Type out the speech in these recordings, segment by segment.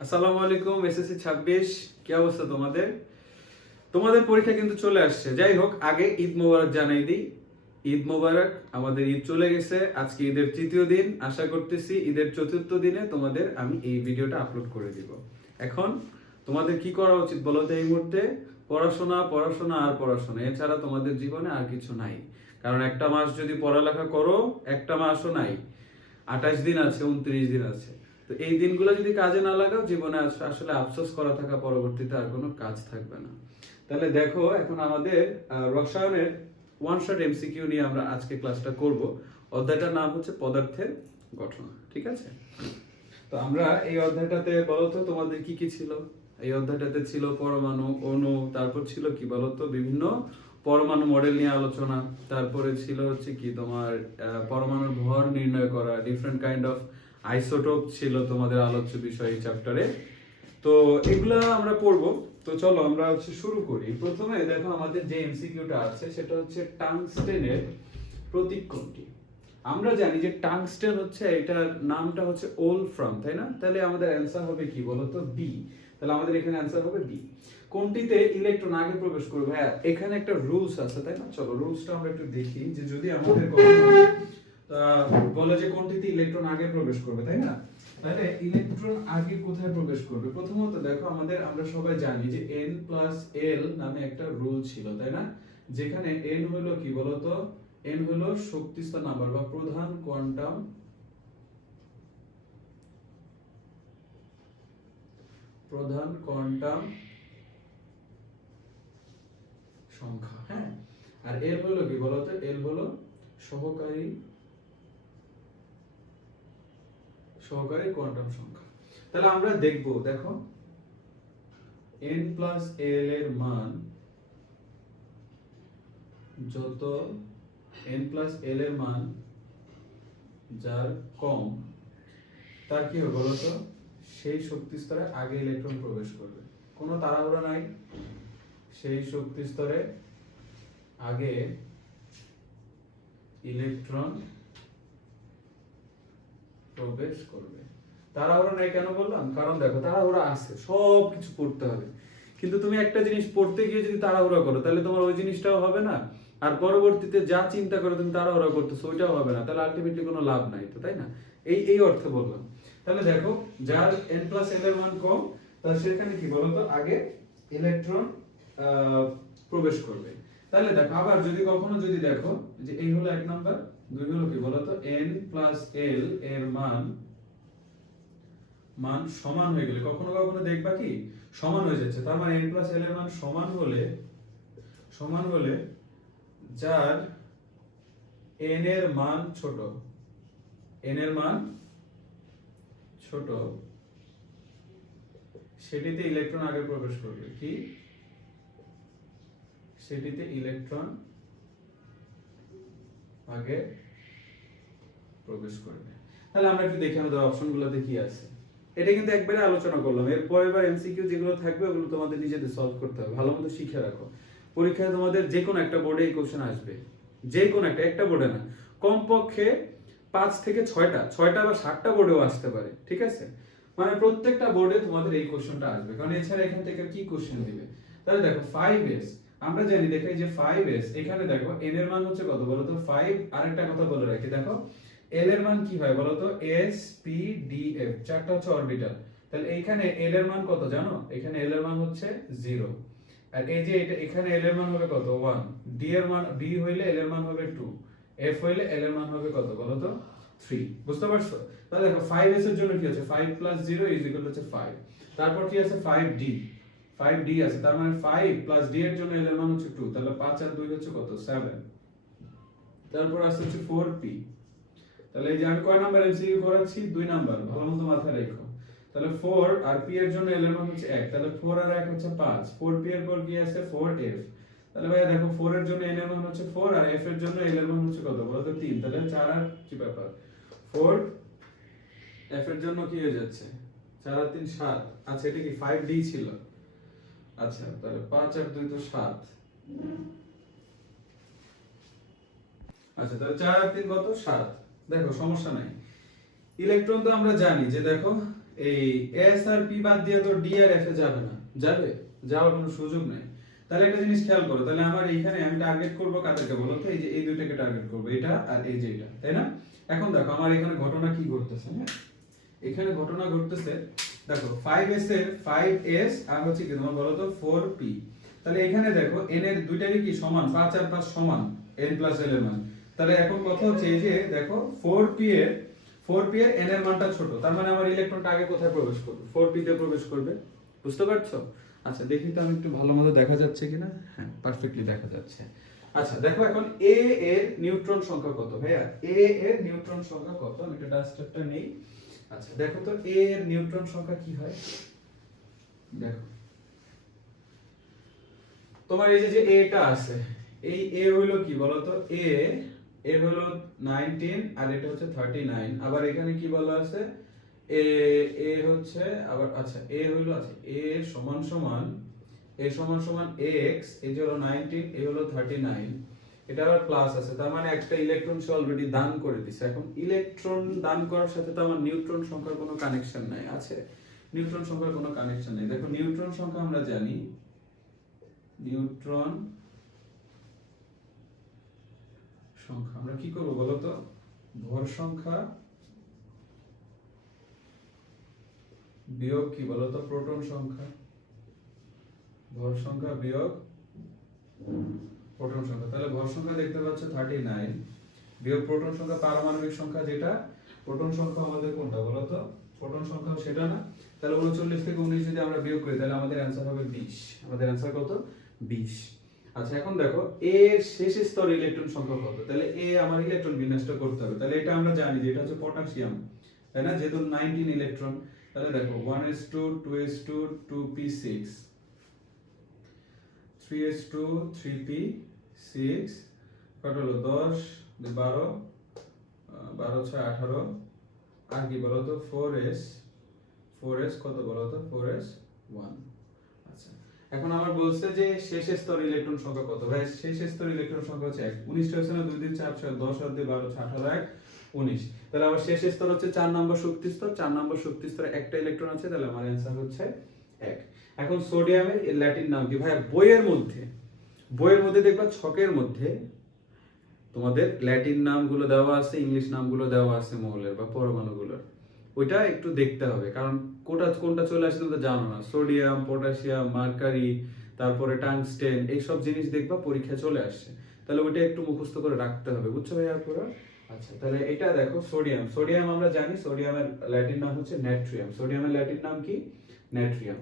আসসালামু আলাইকুম এসএসসি 26 কি অবস্থা তোমাদের? তোমাদের পরীক্ষা কিন্তু চলে আসছে। যাই হোক, আগে ঈদ মোবারক জানাই দিই। ঈদ মোবারক। আমাদের ঈদ চলে গেছে, আজকে ঈদের তৃতীয় দিন। আশা করতেছি ঈদের চতুর্থ দিনে তোমাদের আমি এই ভিডিওটা আপলোড করে দিব। এখন তোমাদের কি করা উচিত বলো তো? এই মুহূর্তে পড়াশোনা পড়াশোনা আর পড়াশোনা, এছাড়া তোমাদের জীবনে আর কিছু নাই। কারণ একটা মাস যদি পড়ালেখা করো, একটা মাসও নাই, 28 দিন আছে, 29 দিন আছে। তো এই দিনগুলো যদি কাজে না লাগাও, জীবনে আসলে আফসোস করা থাকা পরবর্তীতে আর কোনো কাজ থাকবে না। তাহলে দেখো, এখন আমাদের রসায়নের ওয়ান শট এমসিকিউ নিয়ে আমরা আজকে ক্লাসটা করব। অধ্যায়টার নাম হচ্ছে পদার্থের গঠন। ঠিক আছে? তো আমরা এই অধ্যায়টাতে বলতো তোমাদের কি কি ছিল? এই অধ্যায়টাতে ছিল পরমাণু, অণু, তারপর ছিল কি বলতো বিভিন্ন পরমাণু মডেল নিয়ে আলোচনা, তারপরে ছিল হচ্ছে কি তোমার পরমাণুর ভর নির্ণয় করা, ডিফারেন্ট কাইন্ড অফ আইসোটোপ ছিল তোমাদের আলোচ্য বিষয় এই চ্যাপ্টারে। তো এগুলা আমরা পড়ব। তো চলো আমরা হচ্ছে শুরু করি। প্রথমে দেখো, আমাদের যে এমসিকিউটা আছে সেটা হচ্ছে টাংস্টেনের প্রতীক কোনটি? আমরা জানি যে টাংস্টেন হচ্ছে, এটার নামটা হচ্ছে ওলফ্রাম, তাই না? তাহলে আমাদের অ্যান্সার হবে কি বলতো? বি। তাহলে আমাদের এখানে অ্যান্সার হবে বি। কোনটিতে ইলেকট্রন আগে প্রবেশ করবে? হ্যাঁ, এখানে একটা রুলস আছে, তাই না? চলো রুলসটা আমরা একটু দেখি, যে যদি আমাদের বলে যে কোনটিতে ইলেকট্রন আগে প্রবেশ করবে, তাই না? তাহলে ইলেকট্রন আগে কোথায় প্রবেশ করবে? প্রথমত দেখো, আমরা সবাই জানি যে n+l নামে একটা রুল ছিল, তাই না? যেখানে n হলো কি বলতো? n হলো শক্তিস্তর নাম্বার বা প্রধান কোয়ান্টাম সংখ্যা। হ্যাঁ, আর l হলো কি বলতো? l হলো সহকারী কোয়ান্টাম সংখ্যা। তাহলে আমরা দেখবো, দেখো n+l এর মান যত n+l এর মান যার কম, তার কি হবে বলতো? সেই শক্তি স্তরে আগে ইলেকট্রন প্রবেশ করবে। কোনো তাড়াহুড়া নাই, সেই শক্তি স্তরে আগে ইলেকট্রন প্রবেশ করবে। তাড়াহুড়া নাই কেন বললাম? কারণ দেখো, তাড়াহুড়া আছে, সব কিছু পড়তে হবে, কিন্তু তুমি একটা জিনিস পড়তে গিয়ে যদি তাড়াহুড়া করো, তাহলে তোমার ওই জিনিসটাও হবে না, আর পরবর্তীতে যা চিন্তা করো তুমি তাড়াহুড়া করতেছো, ওইটাও হবে না। তাহলে আলটিমেটলি কোনো লাভ নাই তো, তাই না? এই অর্থে বললাম। তাহলে দেখো, যার n+l এর মান কম, তাহলে সেখানে কি বলতো? আগে ইলেকট্রন প্রবেশ করবে। তাহলে দেখো, আবার যদি কখনো যদি দেখো যে এই হলো এক নাম্বার, দুই হলো কি বলতো? n+l এর মান সমান হয়ে গেলে, কখনো কখনো দেখবা কি সমান হয়ে যাচ্ছে, তার মানে n+l এর মান সমান হলে যার n এর মান ছোট, সেটিতে ইলেকট্রন আগে প্রবেশ করবে। কি? সেটিতে ইলেকট্রন আগে প্রবেশ করবে। তাহলে আমরা একটু দেখি আমাদের অপশনগুলোতে কি আছে। এটা কিন্তু একবারে আলোচনা করলাম। এরপর এবার এমসিকিউ যেগুলো থাকবে ওগুলো তোমাদের নিজেদের সলভ করতে হবে। ভালো মতো শিখে রাখো। পরীক্ষায় তোমাদের যে কোনো একটা বোর্ডে এই কোশ্চেন আসবে, যে কোনো একটা বোর্ডে না, কমপক্ষে 5 থেকে 6টা বা 7টা বোর্ডেও আসতে পারে। ঠিক আছে? মানে প্রত্যেকটা বোর্ডে তোমাদের এই কোশ্চেনটা আসবে, কারণ এছাড়া এখান থেকে কি কোশ্চেন দিবে? তাহলে দেখো 5s, আমরা জানি, দেখাই যে 5s, এখানে দেখো n এর মান হচ্ছে কত বলো তো? 5। আরেকটা কথা বলে রাখি, দেখো l এর মান কি হয় বলো তো? s p d f, চারটা হচ্ছে অরবিটাল। তাহলে এইখানে l এর মান কত জানো? এখানে l এর মান হচ্ছে 0। আর এই যে এটা, এখানে l এর মান হবে কত? 1। d এর মান, d হইলে l এর মান হবে 2, f হইলে l এর মান হবে কত বলো তো? 3। বুঝতে পারছো? তাহলে দেখো 5s এর জন্য কি আছে? 5 + 0 = 5। তারপর কি আছে? 5d আছে, তার মানে 5 + d এর জন্য l এর মান হচ্ছে 2, তাহলে 5 আর 2 হচ্ছে কত? 7। তারপর আসছে হচ্ছে 4p। তাহলে এই যে আমি কয় নাম্বার এমসিকিউ করাচ্ছি? 2 নাম্বার, ভালোমতো মাথায় রাখো। তাহলে 4 আর p এর জন্য l এর মান হচ্ছে 1, তাহলে 4 আর 1 হচ্ছে 5। 4p এর পর কি আছে? 4f। তাহলে ভাইয়া দেখো, 4 এর জন্য n এর মান হচ্ছে 4, আর f এর জন্য l এর মান হচ্ছে কত বলো তো? 3। তাহলে 4 আর কি ব্যাপার? 4, f এর জন্য কি হয়ে যাচ্ছে? 4 আর 3 7। আচ্ছা, এটা কি 5d ছিল? আচ্ছা, তাহলে 5 আর 2 তো 7। আচ্ছা, তাহলে 4 আর 3 কত? 7। দেখো সমস্যা নাই। ইলেকট্রন তো আমরা জানি যে দেখো এই এস আর পি বাদ দিয়ে তো ডি আর এফ এ যাবে না, যাবে? যাওয়ার কোনো সুযোগ নাই। তাহলে একটা জিনিস খেয়াল করো, তাহলে আমার এইখানে আমি টার্গেট করব কাদেরকে বলো তো? এই যে এই দুইটাকে টার্গেট করব, এটা আর এই যে এটা, তাই না? এখন দেখো আমার এখানে ঘটনা কি ঘটতেছে, হ্যাঁ এখানে ঘটনা ঘটতেছে, দেখো 5s এর 5s আর হচ্ছে কি তোমার বলো তো 4p। তাহলে এখানে দেখো n এর দুইটারই কি সমান, 5 আর 5 সমান n প্লাস l এর মান। তাহলে এখন কথা হচ্ছে এই যে দেখো 4p এর n এর মানটা ছোট, তার মানে আমার ইলেকট্রনটা আগে কোথায় প্রবেশ করবে? 4p তে প্রবেশ করবে। বুঝতে পারছো? আচ্ছা দেখি তো আমি একটু ভালো মতো দেখা যাচ্ছে কিনা। হ্যাঁ পারফেক্টলি দেখা যাচ্ছে। আচ্ছা দেখো এখন a এর নিউট্রন সংখ্যা কত ভাইয়া? a এর নিউট্রন সংখ্যা কত? আমি একটা ডাস্টারটা নেই। আচ্ছা দেখো তো a এর নিউট্রন সংখ্যা কি হয়? দেখো তোমার এই যে a টা আছে, এই a হলো কি বলো তো? a হলো 19 আর এটা হচ্ছে 39। আবার এখানে কি বলা আছে? a হচ্ছে আবার আচ্ছা a হলো আচ্ছা a সমান সমান x, এই যে হলো 19, এই হলো 39, এটা আবার প্লাস আছে, তার মানে একটা ইলেকট্রন সে অলরেডি দান করে দিছে। এখন ইলেকট্রন দান করার সাথে তো আমার নিউট্রন সংখ্যার কোনো কানেকশন নাই, আছে? নিউট্রন সংখ্যার কোনো কানেকশন নেই। দেখো নিউট্রন সংখ্যা আমরা জানি, নিউট্রন সংখ্যা আমরা কি করব বলো তো? ভর সংখ্যা বিয়োগ কি বলো তো? প্রোটন সংখ্যা। ভর সংখ্যা বিয়োগ প্রোটন সংখ্যা। তাহলে ভর সংখ্যা দেখতে পাচ্ছ 39 বিয়োগ প্রোটন সংখ্যা, পারমাণবিক সংখ্যা যেটা। প্রোটন সংখ্যা আমাদের কোনটা বলো তো? প্রোটন সংখ্যা সেটা না। তাহলে 39 থেকে 19 যদি আমরা বিয়োগ করি তাহলে আমাদের অ্যানসার হবে 20। আমাদের অ্যানসার কত? 20। আচ্ছা এখন দেখো a এর শেষ স্তর ইলেকট্রন সংখ্যা কত? তাহলে a আমার ইলেকট্রন বিন্যাসটা করতে হবে। তাহলে এটা আমরা জানি যে এটা হচ্ছে পটাশিয়াম, তাই না? যেহেতু 19 ইলেকট্রন, তাহলে দেখো 1s2 2s2 2p6 3s2 3p6 কত হলো? 10 12 12 6 18 আর কি বলো তো? 4s কত বলো তো? 4s 1। আচ্ছা এখন আমার বলছে যে শেষ স্তর ইলেকট্রন সংখ্যা কত? ভাই শেষ স্তর ইলেকট্রন সংখ্যা হচ্ছে 1। 19 টা হচ্ছে না, 2 2 4 6 10 আর 2 12 6 18 1 19। তাহলে আবার শেষ স্তর হচ্ছে 4 নম্বর শক্তি স্তর। 4 নম্বর শক্তি স্তরে একটা ইলেকট্রন আছে, তাহলে আমার অ্যানসার হচ্ছে 1। এখন সোডিয়ামের ল্যাটিন নাম কি? ভাই বইয়ের মধ্যে দেখবা ছকের মধ্যে তোমাদের ল্যাটিন নামগুলো দেওয়া আছে, ইংলিশ নামগুলো দেওয়া আছে মৌলের বা পরমাণুগুলোর। ওইটা একটু দেখতে হবে, কারণ কোনটা চলে আসে তোমরা জানো না। সোডিয়াম, পটাশিয়াম, মার্কারি, তারপরে টাংস্টেন, এইসব জিনিস দেখবা পরীক্ষায় চলে আসছে। তাহলে ওইটা একটু মুখস্থ করে রাখতে হবে, বুঝছো ভাইয়া পুরো? আচ্ছা তাহলে এটা দেখো সোডিয়াম আমরা জানি সোডিয়ামের ল্যাটিন নাম হচ্ছে নাইট্রিয়াম। সোডিয়ামের ল্যাটিন নাম কি? নাইট্রিয়াম।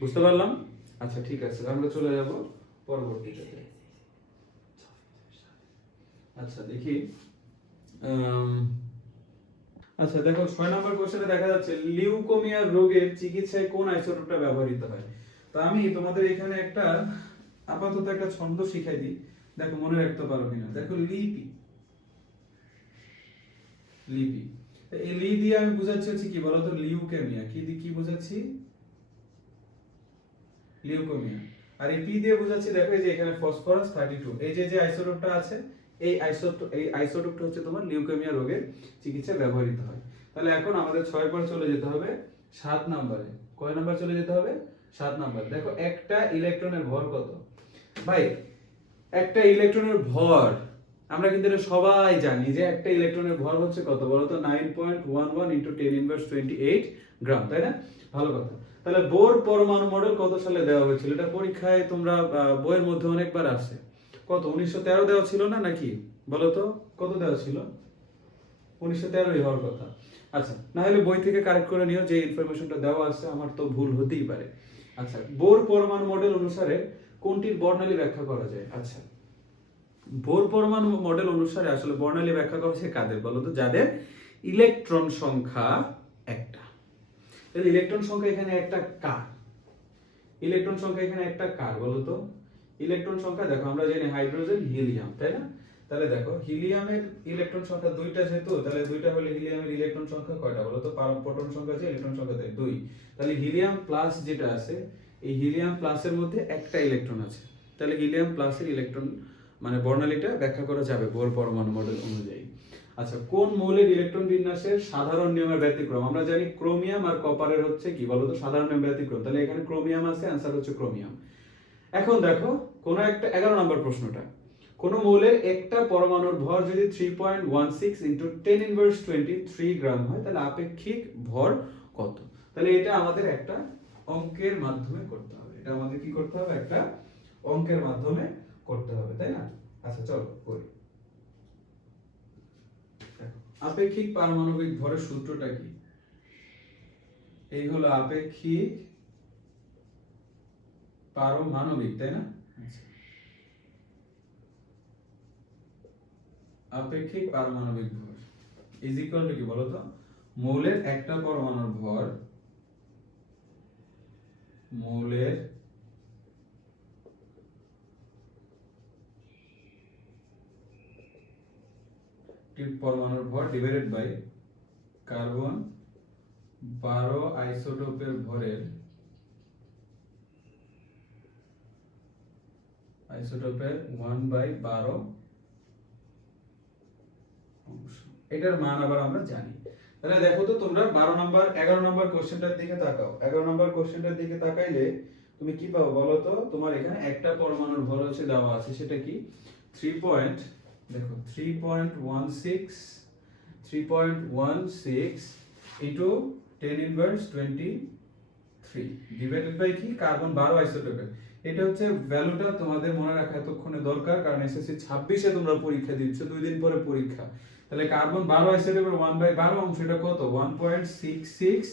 বুঝতে পারলাম? আচ্ছা ঠিক আছে, আমরা চলে যাব পরবর্তীটাতে। আচ্ছা দেখি আচ্ছা দেখো 6 নম্বর কোশ্চেনে দেখা যাচ্ছে লিউকোমিয়া রোগের চিকিৎসায় কোন আইসোটোপটা ব্যবহৃত হয়? তো আমি তোমাদের এখানে একটা আপাতত একটা ছন্দ শিখাই দিই, দেখো মনে রাখতে পারো কিনা। দেখো লিপি এই লি দিয়ে আমি বুঝাচ্ছি হচ্ছে কি বলতো? লিউকেমিয়া। কি বুঝাচ্ছি? লিউকোমিয়া। আর এই পি দিয়ে বুঝাচ্ছি, দেখো এই যে এখানে ফসফরাস 32, এই যে আইসোটোপটা আছে, এই আইসোটোপটা হচ্ছে তোমার লিউকেমিয়া রোগের চিকিৎসায় ব্যবহৃত হয়। তাহলে এখন আমাদের 6 পর চলে যেতে হবে 7 নম্বরে। কয় নাম্বার চলে যেতে হবে? 7 নাম্বার। দেখো একটা ইলেকট্রনের ভর কত? ভাই একটা ইলেকট্রনের ভর আমরা কিন্তু এটা সবাই জানি যে একটা ইলেকট্রনের ভর হচ্ছে কত বলতো? 9.11 × 10⁻28 গ্রাম, তাই না? ভালো কথা। তাহলে বোর পরমাণু মডেল কত সালে দেওয়া হয়েছিল? এটা পরীক্ষায় তোমরা বইয়ের মধ্যে অনেকবার আছে। কত? 1913 দেওয়া ছিল না নাকি? বলো তো কত দেওয়া ছিল? 1913ই হওয়ার কথা। আচ্ছা না হলে বই থেকে কারেক্ট করে নিও, যে ইনফরমেশনটা দেওয়া আছে আমার তো ভুল হতেই পারে। আচ্ছা বোর পরমাণু মডেল অনুসারে কোনটির বর্ণালী ব্যাখ্যা করা যায়? আচ্ছা বোর পরমাণু মডেল অনুসারে আসলে বর্ণালী ব্যাখ্যা করা হচ্ছে কাদের বলো তো? যাদের ইলেকট্রন সংখ্যা একটা। তাহলে ইলেকট্রন সংখ্যা এখানে একটা কার? ইলেকট্রন সংখ্যা এখানে একটা কার বলো তো? ইলেকট্রন সংখ্যা দেখো আমরা জানি হাইড্রোজেন, হিলিয়াম, তাই না? তাহলে দেখো হিলিয়ামের ইলেকট্রন সংখ্যা দুইটা, যেহেতু তাহলে দুইটা হলে হিলিয়ামের ইলেকট্রন সংখ্যা কয়টা বলো তো? প্রোটন সংখ্যা যে ইলেকট্রন সংখ্যা 2। তাহলে হিলিয়াম প্লাস যেটা আছে, এই হিলিয়াম প্লাসের মধ্যে একটা ইলেকট্রন আছে। তাহলে হিলিয়াম প্লাসের ইলেকট্রন মানে বর্ণালীটা ব্যাখ্যা করা যাবে বোর পরমাণু মডেল অনুযায়ী। আচ্ছা, কোন মৌলের ইলেকট্রন বিন্যাসের সাধারণ নিয়মের ব্যতিক্রম? আমরা জানি ক্রোমিয়াম আর কপারের হচ্ছে কি বলতো সাধারণ নিয়ম ব্যতিক্রম, তাহলে এখানে ক্রোমিয়াম আছে, आंसर হচ্ছে ক্রোমিয়াম। এখন দেখো কোন একটা 11 নম্বর প্রশ্নটা, কোন মৌলের একটা পরমাণুর ভর যদি 3.16 × 10⁻23 গ্রাম হয় তাহলে আপেক্ষিক ভর কত? তাহলে এটা আমাদের একটা অঙ্কের মাধ্যমে করতে হবে, এটা আমাদের কি করতে হবে, একটা অঙ্কের মাধ্যমে করতে হবে, তাই না? আচ্ছা চলো করি। আপেক্ষিক পারমাণবিক ভরের সূত্রটা কি? এই হলো আপেক্ষিক পারমাণবিক, তাই না? আপেক্ষিক পারমাণবিক ভর ইজ ইকুয়াল টু কি বলতো, মৌলের একটা পরমাণুর ভর, মৌলের পরমাণুর ভর ডিভাইডেড বাই কার্বন 12 আইসোটোপের ভরের, আইসোটোপের 1/12 অংশ। এটার মান আবার আমরা জানি। তাহলে দেখো তো তোমরা 12 নম্বর 11 নম্বর কোশ্চেনটার দিকে তাকাও। 11 নম্বর কোশ্চেনটার দিকে তাকাইলে তুমি কি পাবো বলো তো? তোমার এখানে একটা পরমাণুর ভর হচ্ছে দেওয়া আছে, সেটা কি 3.16 ইনটু 10⁻23 ডিভাইডেড বাই কি কার্বন 12 আইসোটোপের। এটা হচ্ছে ভ্যালুটা তোমাদের মনে রাখা এতক্ষণে দরকার, কারণ এসএসসি 26 এ তোমরা পরীক্ষা দিচ্ছ, 2 দিন পরে পরীক্ষা। তাহলে কার্বন 12 আইসোটোপের 1/12 অংশটা কত? 1.66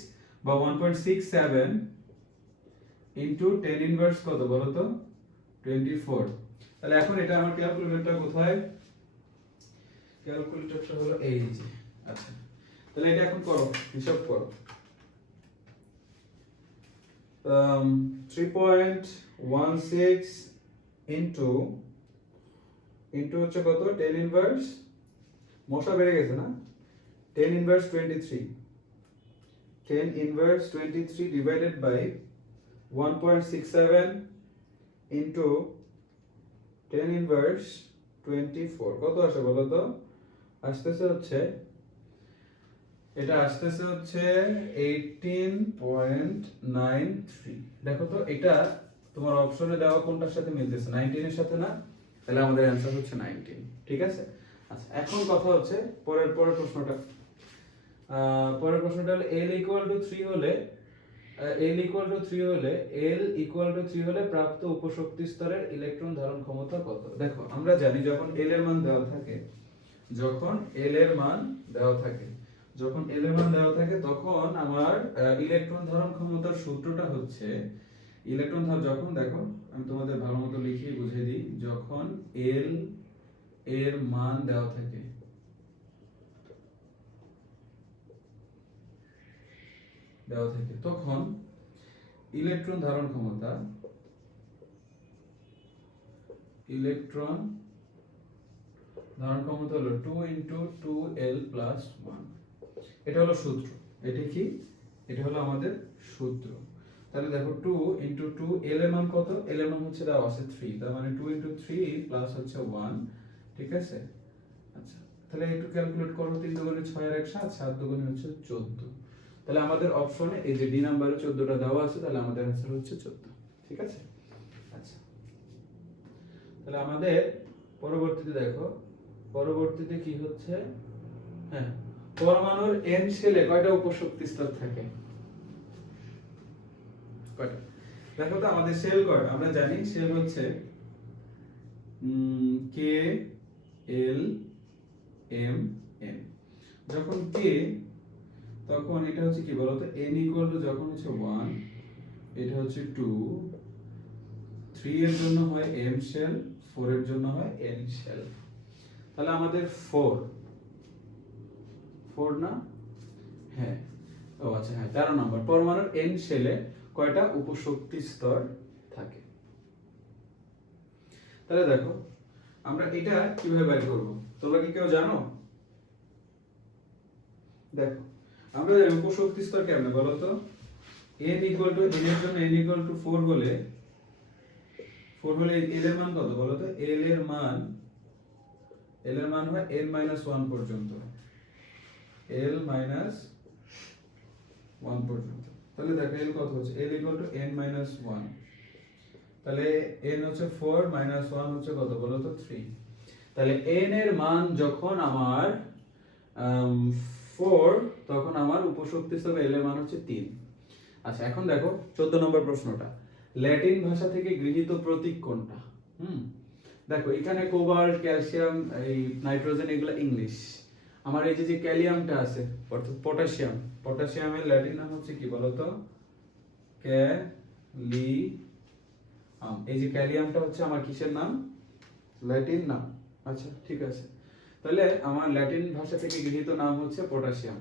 বা 1.67 ইনটু 10⁻, কত বলো তো? 24। তাহলে এখন এটা আমার ক্যালকুলেটরটা কোথায়? ক্যালকুলেটরটা হলো এই যে। আচ্ছা তাহলে এটা এখন করো, হিসাব করো। 3.16 ইনটু হচ্ছে কত? 10⁻, মশা বেড়ে গেছে না? 10⁻23 ডিভাইডেড বাই 1.67 ইনটু 10⁻24 কত আসে বলো তো? আসতেছে হচ্ছে, এটা আসতেছে হচ্ছে 18.93। দেখো তো এটা তোমার অপশনে দেওয়া কোনটার সাথে মিলতেছে? 19 এর সাথে না? তাহলে আমাদের অ্যানসার হচ্ছে 19, ঠিক আছে? আচ্ছা এখন কথা হচ্ছে পরের প্রশ্নটা। পরের প্রশ্নটা হলো L = 3 হলে প্রাপ্ত উপশক্তি স্তরের ইলেকট্রন ধারণ ক্ষমতা কত? দেখো আমরা জানি যখন L এর মান দেওয়া থাকে, যখন L এর মান দেওয়া থাকে তখন আমার ইলেকট্রন ধারণ ক্ষমতার সূত্রটা হচ্ছে যখন দেখো আমি তোমাদের ভালো মতো লিখিয়ে বুঝিয়ে দিই, যখন L এর মান দেওয়া থাকে তখন ইলেকট্রন ধারণ ক্ষমতা হলো 2 × 2L + 1। এটা হলো সূত্র। এটা কি? এটা হলো আমাদের সূত্র। তাহলে দেখো 2 × 2 L এর মান কত? L এর মান হচ্ছে দেওয়া আছে 3, তার মানে 2 × 3 প্লাস হচ্ছে 1, ঠিক আছে? আচ্ছা তাহলে একটু ক্যালকুলেট করো, 3 × 2 = 6 আর 1 7, 7 × 2 হচ্ছে 14। তাহলে আমাদের অপশনে এই যে ডি নাম্বারে 14টা দেওয়া আছে, তাহলে আমাদের आंसर হচ্ছে 14, ঠিক আছে? আচ্ছা তাহলে আমাদের পরবর্তীতে দেখো, পরবর্তীতে কি হচ্ছে? হ্যাঁ, পরমাণুর n শেলে কয়টা উপশক্তি স্তর থাকে? কয়টা? দেখো তো আমাদের শেল কয়টা? আমরা জানি শেল হচ্ছে k l m n। যখন k তখন এটা হচ্ছে কি বলতো? n = যখন হচ্ছে 1, এটা হচ্ছে 2, 3 এর জন্য হয় m শেল, 4 এর জন্য হয় n শেল। তাহলে আমাদের 4 না? হ্যাঁ, ও আচ্ছা হ্যাঁ 13 নম্বর, পরমাণুর n শেলে কয়টা উপশক্তি স্তর থাকে? তাহলে দেখো আমরা এটা কিভাবে বের করব, তোমরা কি কেউ জানো? দেখো আমরা জানি উপশক্তি স্তর কেমনে বলো তো? n = n এর জন্য n = 4 হলে l এর মান কত বলো তো? l এর মান হয় n - 1 পর্যন্ত। l মাইনাস 1 পর্যন্ত। তাহলে দেখো l কত হচ্ছে, l equal to n minus 1। তাহলে n হচ্ছে 4 মাইনাস 1 হচ্ছে কত বলো তো 3। তাহলে n এর মান যখন আমার 4, তখন আমার উপশক্তি হিসেবে l এর মান হচ্ছে 3। আচ্ছা এখন দেখো 14 নম্বর প্রশ্নটা, ল্যাটিন ভাষা থেকে গৃহীত প্রতীক কোনটা? দেখো এখানে কোবাল্ট, ক্যালসিয়াম, এই নাইট্রোজেন এগুলো ইংলিশ। আমার এই যে ক্যালিয়ামটা আছে অর্থাৎ পটাশিয়াম, পটাশিয়ামের ল্যাটিন নাম হচ্ছে কি বলতো? ক্যালিয়াম। এই যে ক্যালিয়ামটা হচ্ছে আমার কিসের নাম? ল্যাটিন নাম। আচ্ছা ঠিক আছে, তাহলে আমার ল্যাটিন ভাষা থেকে গৃহীত নাম হচ্ছে পটাশিয়াম।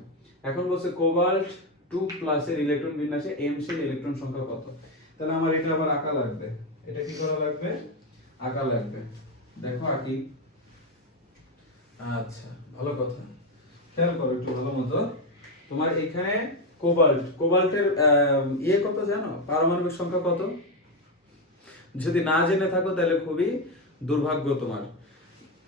এখন বলছে কোবাল্ট 2 প্লাসের ইলেকট্রন বিন্যাসে m শেল ইলেকট্রন সংখ্যা কত? তাহলে আমার এটা আবার আঁকা লাগবে। এটা কি করা লাগবে? আঁকা লাগবে। দেখো আঁকি। আচ্ছা ভালো কথা, খেয়াল করো একটু ভালো মতো। তোমার এখানে কোবাল্টের কত জানো? পারমাণবিক সংখ্যা কত? যদি না জেনে থাকো তাহলে খুবই দুর্ভাগ্য তোমার।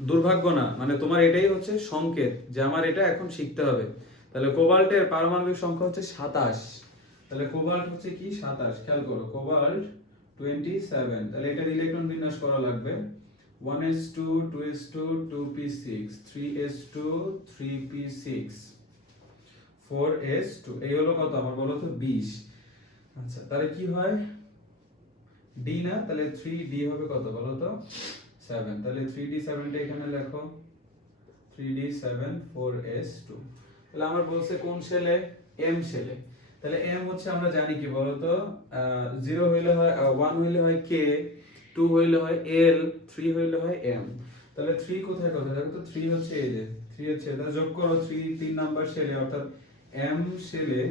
দুর্ভাগ্য না, মানে তোমার এটাই হচ্ছে সংকেত যে আমার এটা এখন শিখতে হবে। তাহলে কোবাল্টের পারমাণবিক সংখ্যা হচ্ছে 27। তাহলে কোবাল্ট হচ্ছে কি 27, খেয়াল করো কোবাল্ট 27। তাহলে এটার ইলেকট্রন বিন্যাস করা লাগবে 1s2 2s2 2p6 3s2 3p6 4s2। এই হলো কত আমার বলো তো? 20। আচ্ছা তাহলে কি হয়? d না, তাহলে 3d হবে কত বলো তো? 7। তাহলে 3d7 টা এখানে লেখো, 3d7 4s2। তাহলে আমার বলছে কোন শেলে? m শেলে। তাহলে m হচ্ছে আমরা জানি কি বলতো, 0 হইলে হয় 1 হইলে হয় k, 2 হইলে হয় l, 3 হইলে হয় m। তাহলে 3 কোথায় কোথায়? দেখো তো 3 হচ্ছে এই যে 3 হচ্ছে, তাহলে যোগ করো 3 3 নাম্বার শেলে, অর্থাৎ m শেলে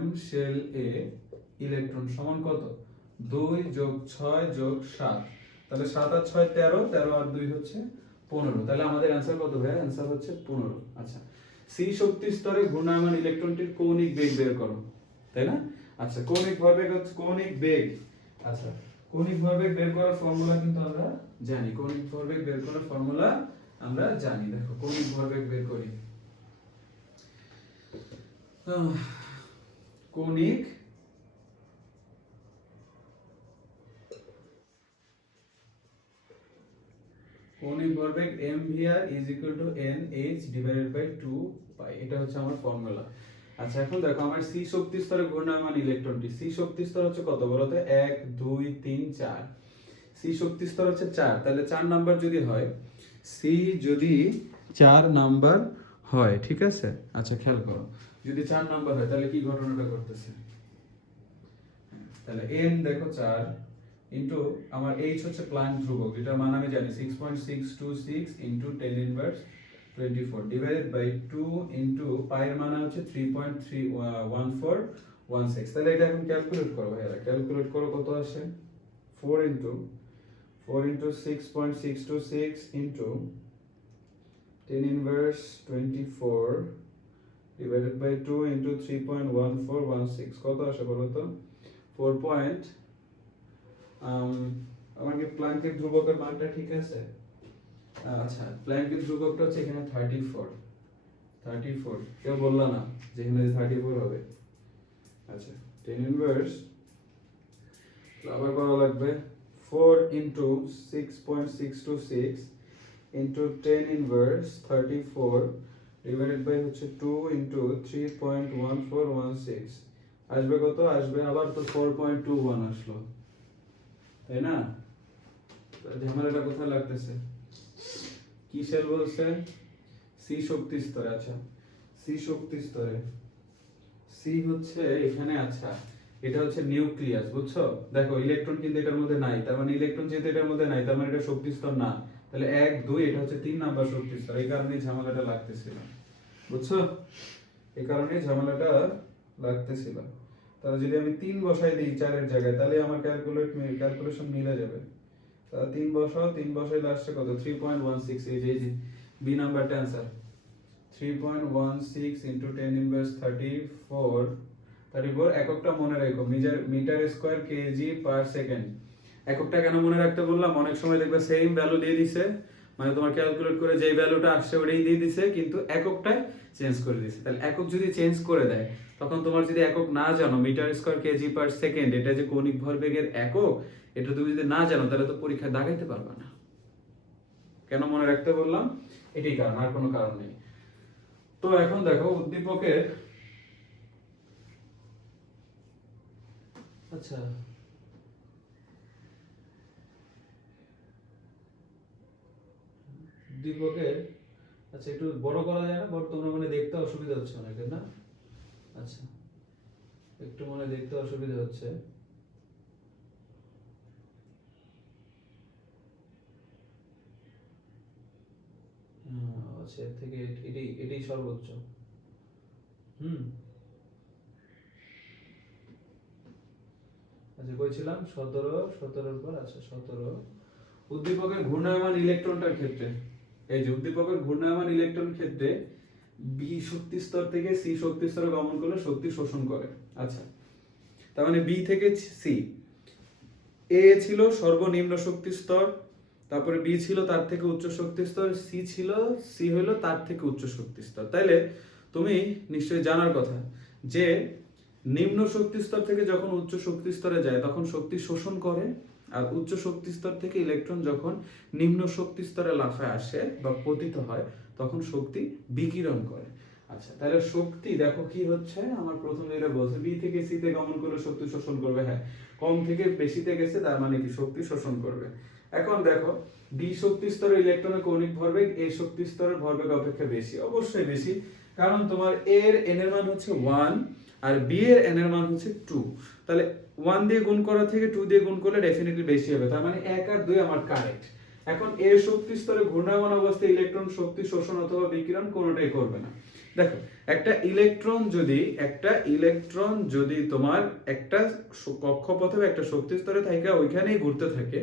m শেল এ ইলেকট্রন সমান কত? 2 যোগ 6 যোগ 7। তাহলে 7 আর 6 13, 13 আর 2 হচ্ছে 15। তাহলে আমাদের অ্যানসার কত ভাই? অ্যানসার হচ্ছে 15। আচ্ছা সি শক্তি স্তরে ঘূর্ণায়মান ইলেকট্রনটির কৌণিক বেগ বের করো, তাই না? আচ্ছা কৌণিক ভরবেগ হচ্ছে কৌণিক বেগ। আচ্ছা কৌণিক ভরবেগ বের করার ফর্মুলা কিন্তু আমরা জানি, কৌণিক ভরবেগ বের করার ফর্মুলা আমরা জানি। দেখো কৌণিক ভরবেগ বের করি। কৌণিক কৌণিক ভরবেগ mvr is equal to nh divided by 2 pi, এটা হচ্ছে আমার ফর্মুলা। আচ্ছা এখন দেখো আমার c শক্তি স্তরে ঘূর্ণায়মান ইলেকট্রনটি, c শক্তি স্তর হচ্ছে কত বলো তো? 1 2 3 4। c শক্তি স্তর হচ্ছে 4, তাহলে 4 নাম্বার যদি হয়, c যদি 4 নাম্বার হয়, ঠিক আছে? আচ্ছা খেয়াল করো, যদি 4 নাম্বার হয় তাহলে কি ঘটনাটা ঘটতেছে? তাহলে n দেখো 4 ইনটু আমার h হচ্ছে প্ল্যাঙ্ক ধ্রুবক, যেটার মান আমি জানি 6.626 into 10 inverse 24 divided by 2 into pi এর মান হচ্ছে 3.31416। তাহলে এটা এখন ক্যালকুলেট করো ভাইরা, ক্যালকুলেট করো কত আসে? 4 into 6.626 into 10 inverse 24 divided by 2 into 3.1416 কত আসে বলো তো? 4 পয়েন্ট আমার কি প্ল্যাঙ্কের ধ্রুবকের মানটা ঠিক আছে? আচ্ছা প্ল্যাঙ্কের ধ্রুবকটা হচ্ছে এখানে 34 কেউ বললা না যে এখানে 34 হবে। আচ্ছা 10 ইনভার্স আবার করা লাগবে 4 into 6.626 into 10 inverse 34 divided by হচ্ছে 2 ইনটু 3.1416 আসবে কত? আসবে আবার তো 4.21 আসলো, তাই না? ঝামেলাটা কোথায় লাগতেছে? কি সেল বলছে? সি শক্তি স্তরে। আচ্ছা সি শক্তি স্তরে সি হচ্ছে এখানে। আচ্ছা এটা হচ্ছে নিউক্লিয়াস, বুঝছো? দেখো ইলেকট্রন কিন্তু এটার মধ্যে নাই, তার মানে ইলেকট্রন যেহেতু এটার মধ্যে নাই তার মানে এটা শক্তি স্তর না। তাহলে 1 2 এটা হচ্ছে 3 নাম্বার শক্তি স্তর, এই কারণে ঝামেলাটা লাগতেছিল, বুঝছো? এই কারণে ঝামেলাটা লাগতেছিল। তাহলে যদি আমি 3 বসাই দিই 4 এর জায়গায়, তাহলে আমার ক্যালকুলেশন মিলে যাবে। তাহলে 3 বসাও, 3 বসাইলে আসছে কত? 3.16। এই যে বি নাম্বারটা आंसर 3.16 ইনটু 10 ইনভার্স 34 এককটা মনে রাখো, meter square KG per second. এককটা কেন মনে রাখতে বললাম? অনেক সময় দেখবে সেম ভ্যালু দিয়ে দিছে, মানে তোমার ক্যালকুলেট করে যেই ভ্যালুটা আসছে ওটাই দিয়ে দিছে, কিন্তু এককটা চেঞ্জ করে দিছে। তাহলে একক যদি চেঞ্জ করে দেয়, তখন তোমার যদি একক না জানো, metre square KG per second, এটা যে কৌণিক ভরবেগের একক, এটা তুমি যদি না জানো তাহলে তো পরীক্ষায় দাগাইতে পারবে না। কেন মনে রাখতে বললাম? এটাই কারণ, আর কোনো কারণ নেই। তো এখন দেখো উদ্দীপকের, আচ্ছা উদ্দীপকের, আচ্ছা একটু বড় করা যায় না? বড় তোমরা মানে দেখতে অসুবিধা হচ্ছে অনেকের, না? আচ্ছা একটু মানে দেখতে অসুবিধা হচ্ছে। আচ্ছা এর থেকে এটাই এটাই সর্বোচ্চ। হুম আচ্ছা কইছিলাম 17 পর, আচ্ছা 17 উদ্দীপকের ঘূর্ণায়মান ইলেকট্রনটার ক্ষেত্রে, এই যে উদ্দীপকের ঘূর্ণায়মান ইলেকট্রন ক্ষেত্রে বি শক্তি স্তর থেকে সি শক্তি স্তরে গমন করলে শক্তি শোষণ করে। আচ্ছা তার মানে বি থেকে সি, এ ছিল সর্বনিম্ন শক্তি স্তর, তারপরে বি ছিল তার থেকে উচ্চ শক্তি স্তর, সি হলো তার থেকে উচ্চ শক্তি স্তর। তাইলে তুমি নিশ্চয়ই জানার কথা যে নিম্ন শক্তি স্তর থেকে যখন উচ্চ শক্তি স্তরে যায় তখন শক্তি শোষণ করে, আর উচ্চ শক্তি স্তর থেকে ইলেকট্রন যখন নিম্ন শক্তি স্তরে লাফায় আসে বা পতিত হয় তখন শক্তি বিকিরণ করে। আচ্ছা তাহলে শক্তি দেখো কি হচ্ছে, আমার প্রথম যেটা বলছে বি থেকে সি তে গমন করলে শক্তি শোষণ করবে, হ্যাঁ কম থেকে বেশিতে গেছে তার মানে কি শক্তি শোষণ করবে। এখন দেখো ডি শক্তি স্তরে ইলেকট্রনের কৌণিক ভরবেগ এ শক্তি স্তরের ভরবেগ অপেক্ষা বেশি, অবশ্যই বেশি, কারণ তোমার এর এন এর মান হচ্ছে 1 আর বি এর এন এর মান হচ্ছে 2, তাহলে 1 দিয়ে গুণ করা থেকে 2 দিয়ে গুণ করলে ডেফিনেটলি বেশি হবে, তার মানে 1 আর 2 আমার কারেক্ট। এখন এর শক্তি স্তরে ঘূর্ণায়মান অবস্থায় ইলেকট্রন শক্তি শোষণ অথবা বিকিরণ কোনোটাই করবে না। দেখো একটা ইলেকট্রন যদি তোমার একটা কক্ষপথে বা একটা শক্তি স্তরে থাকে ওইখানেই ঘুরতে থাকে,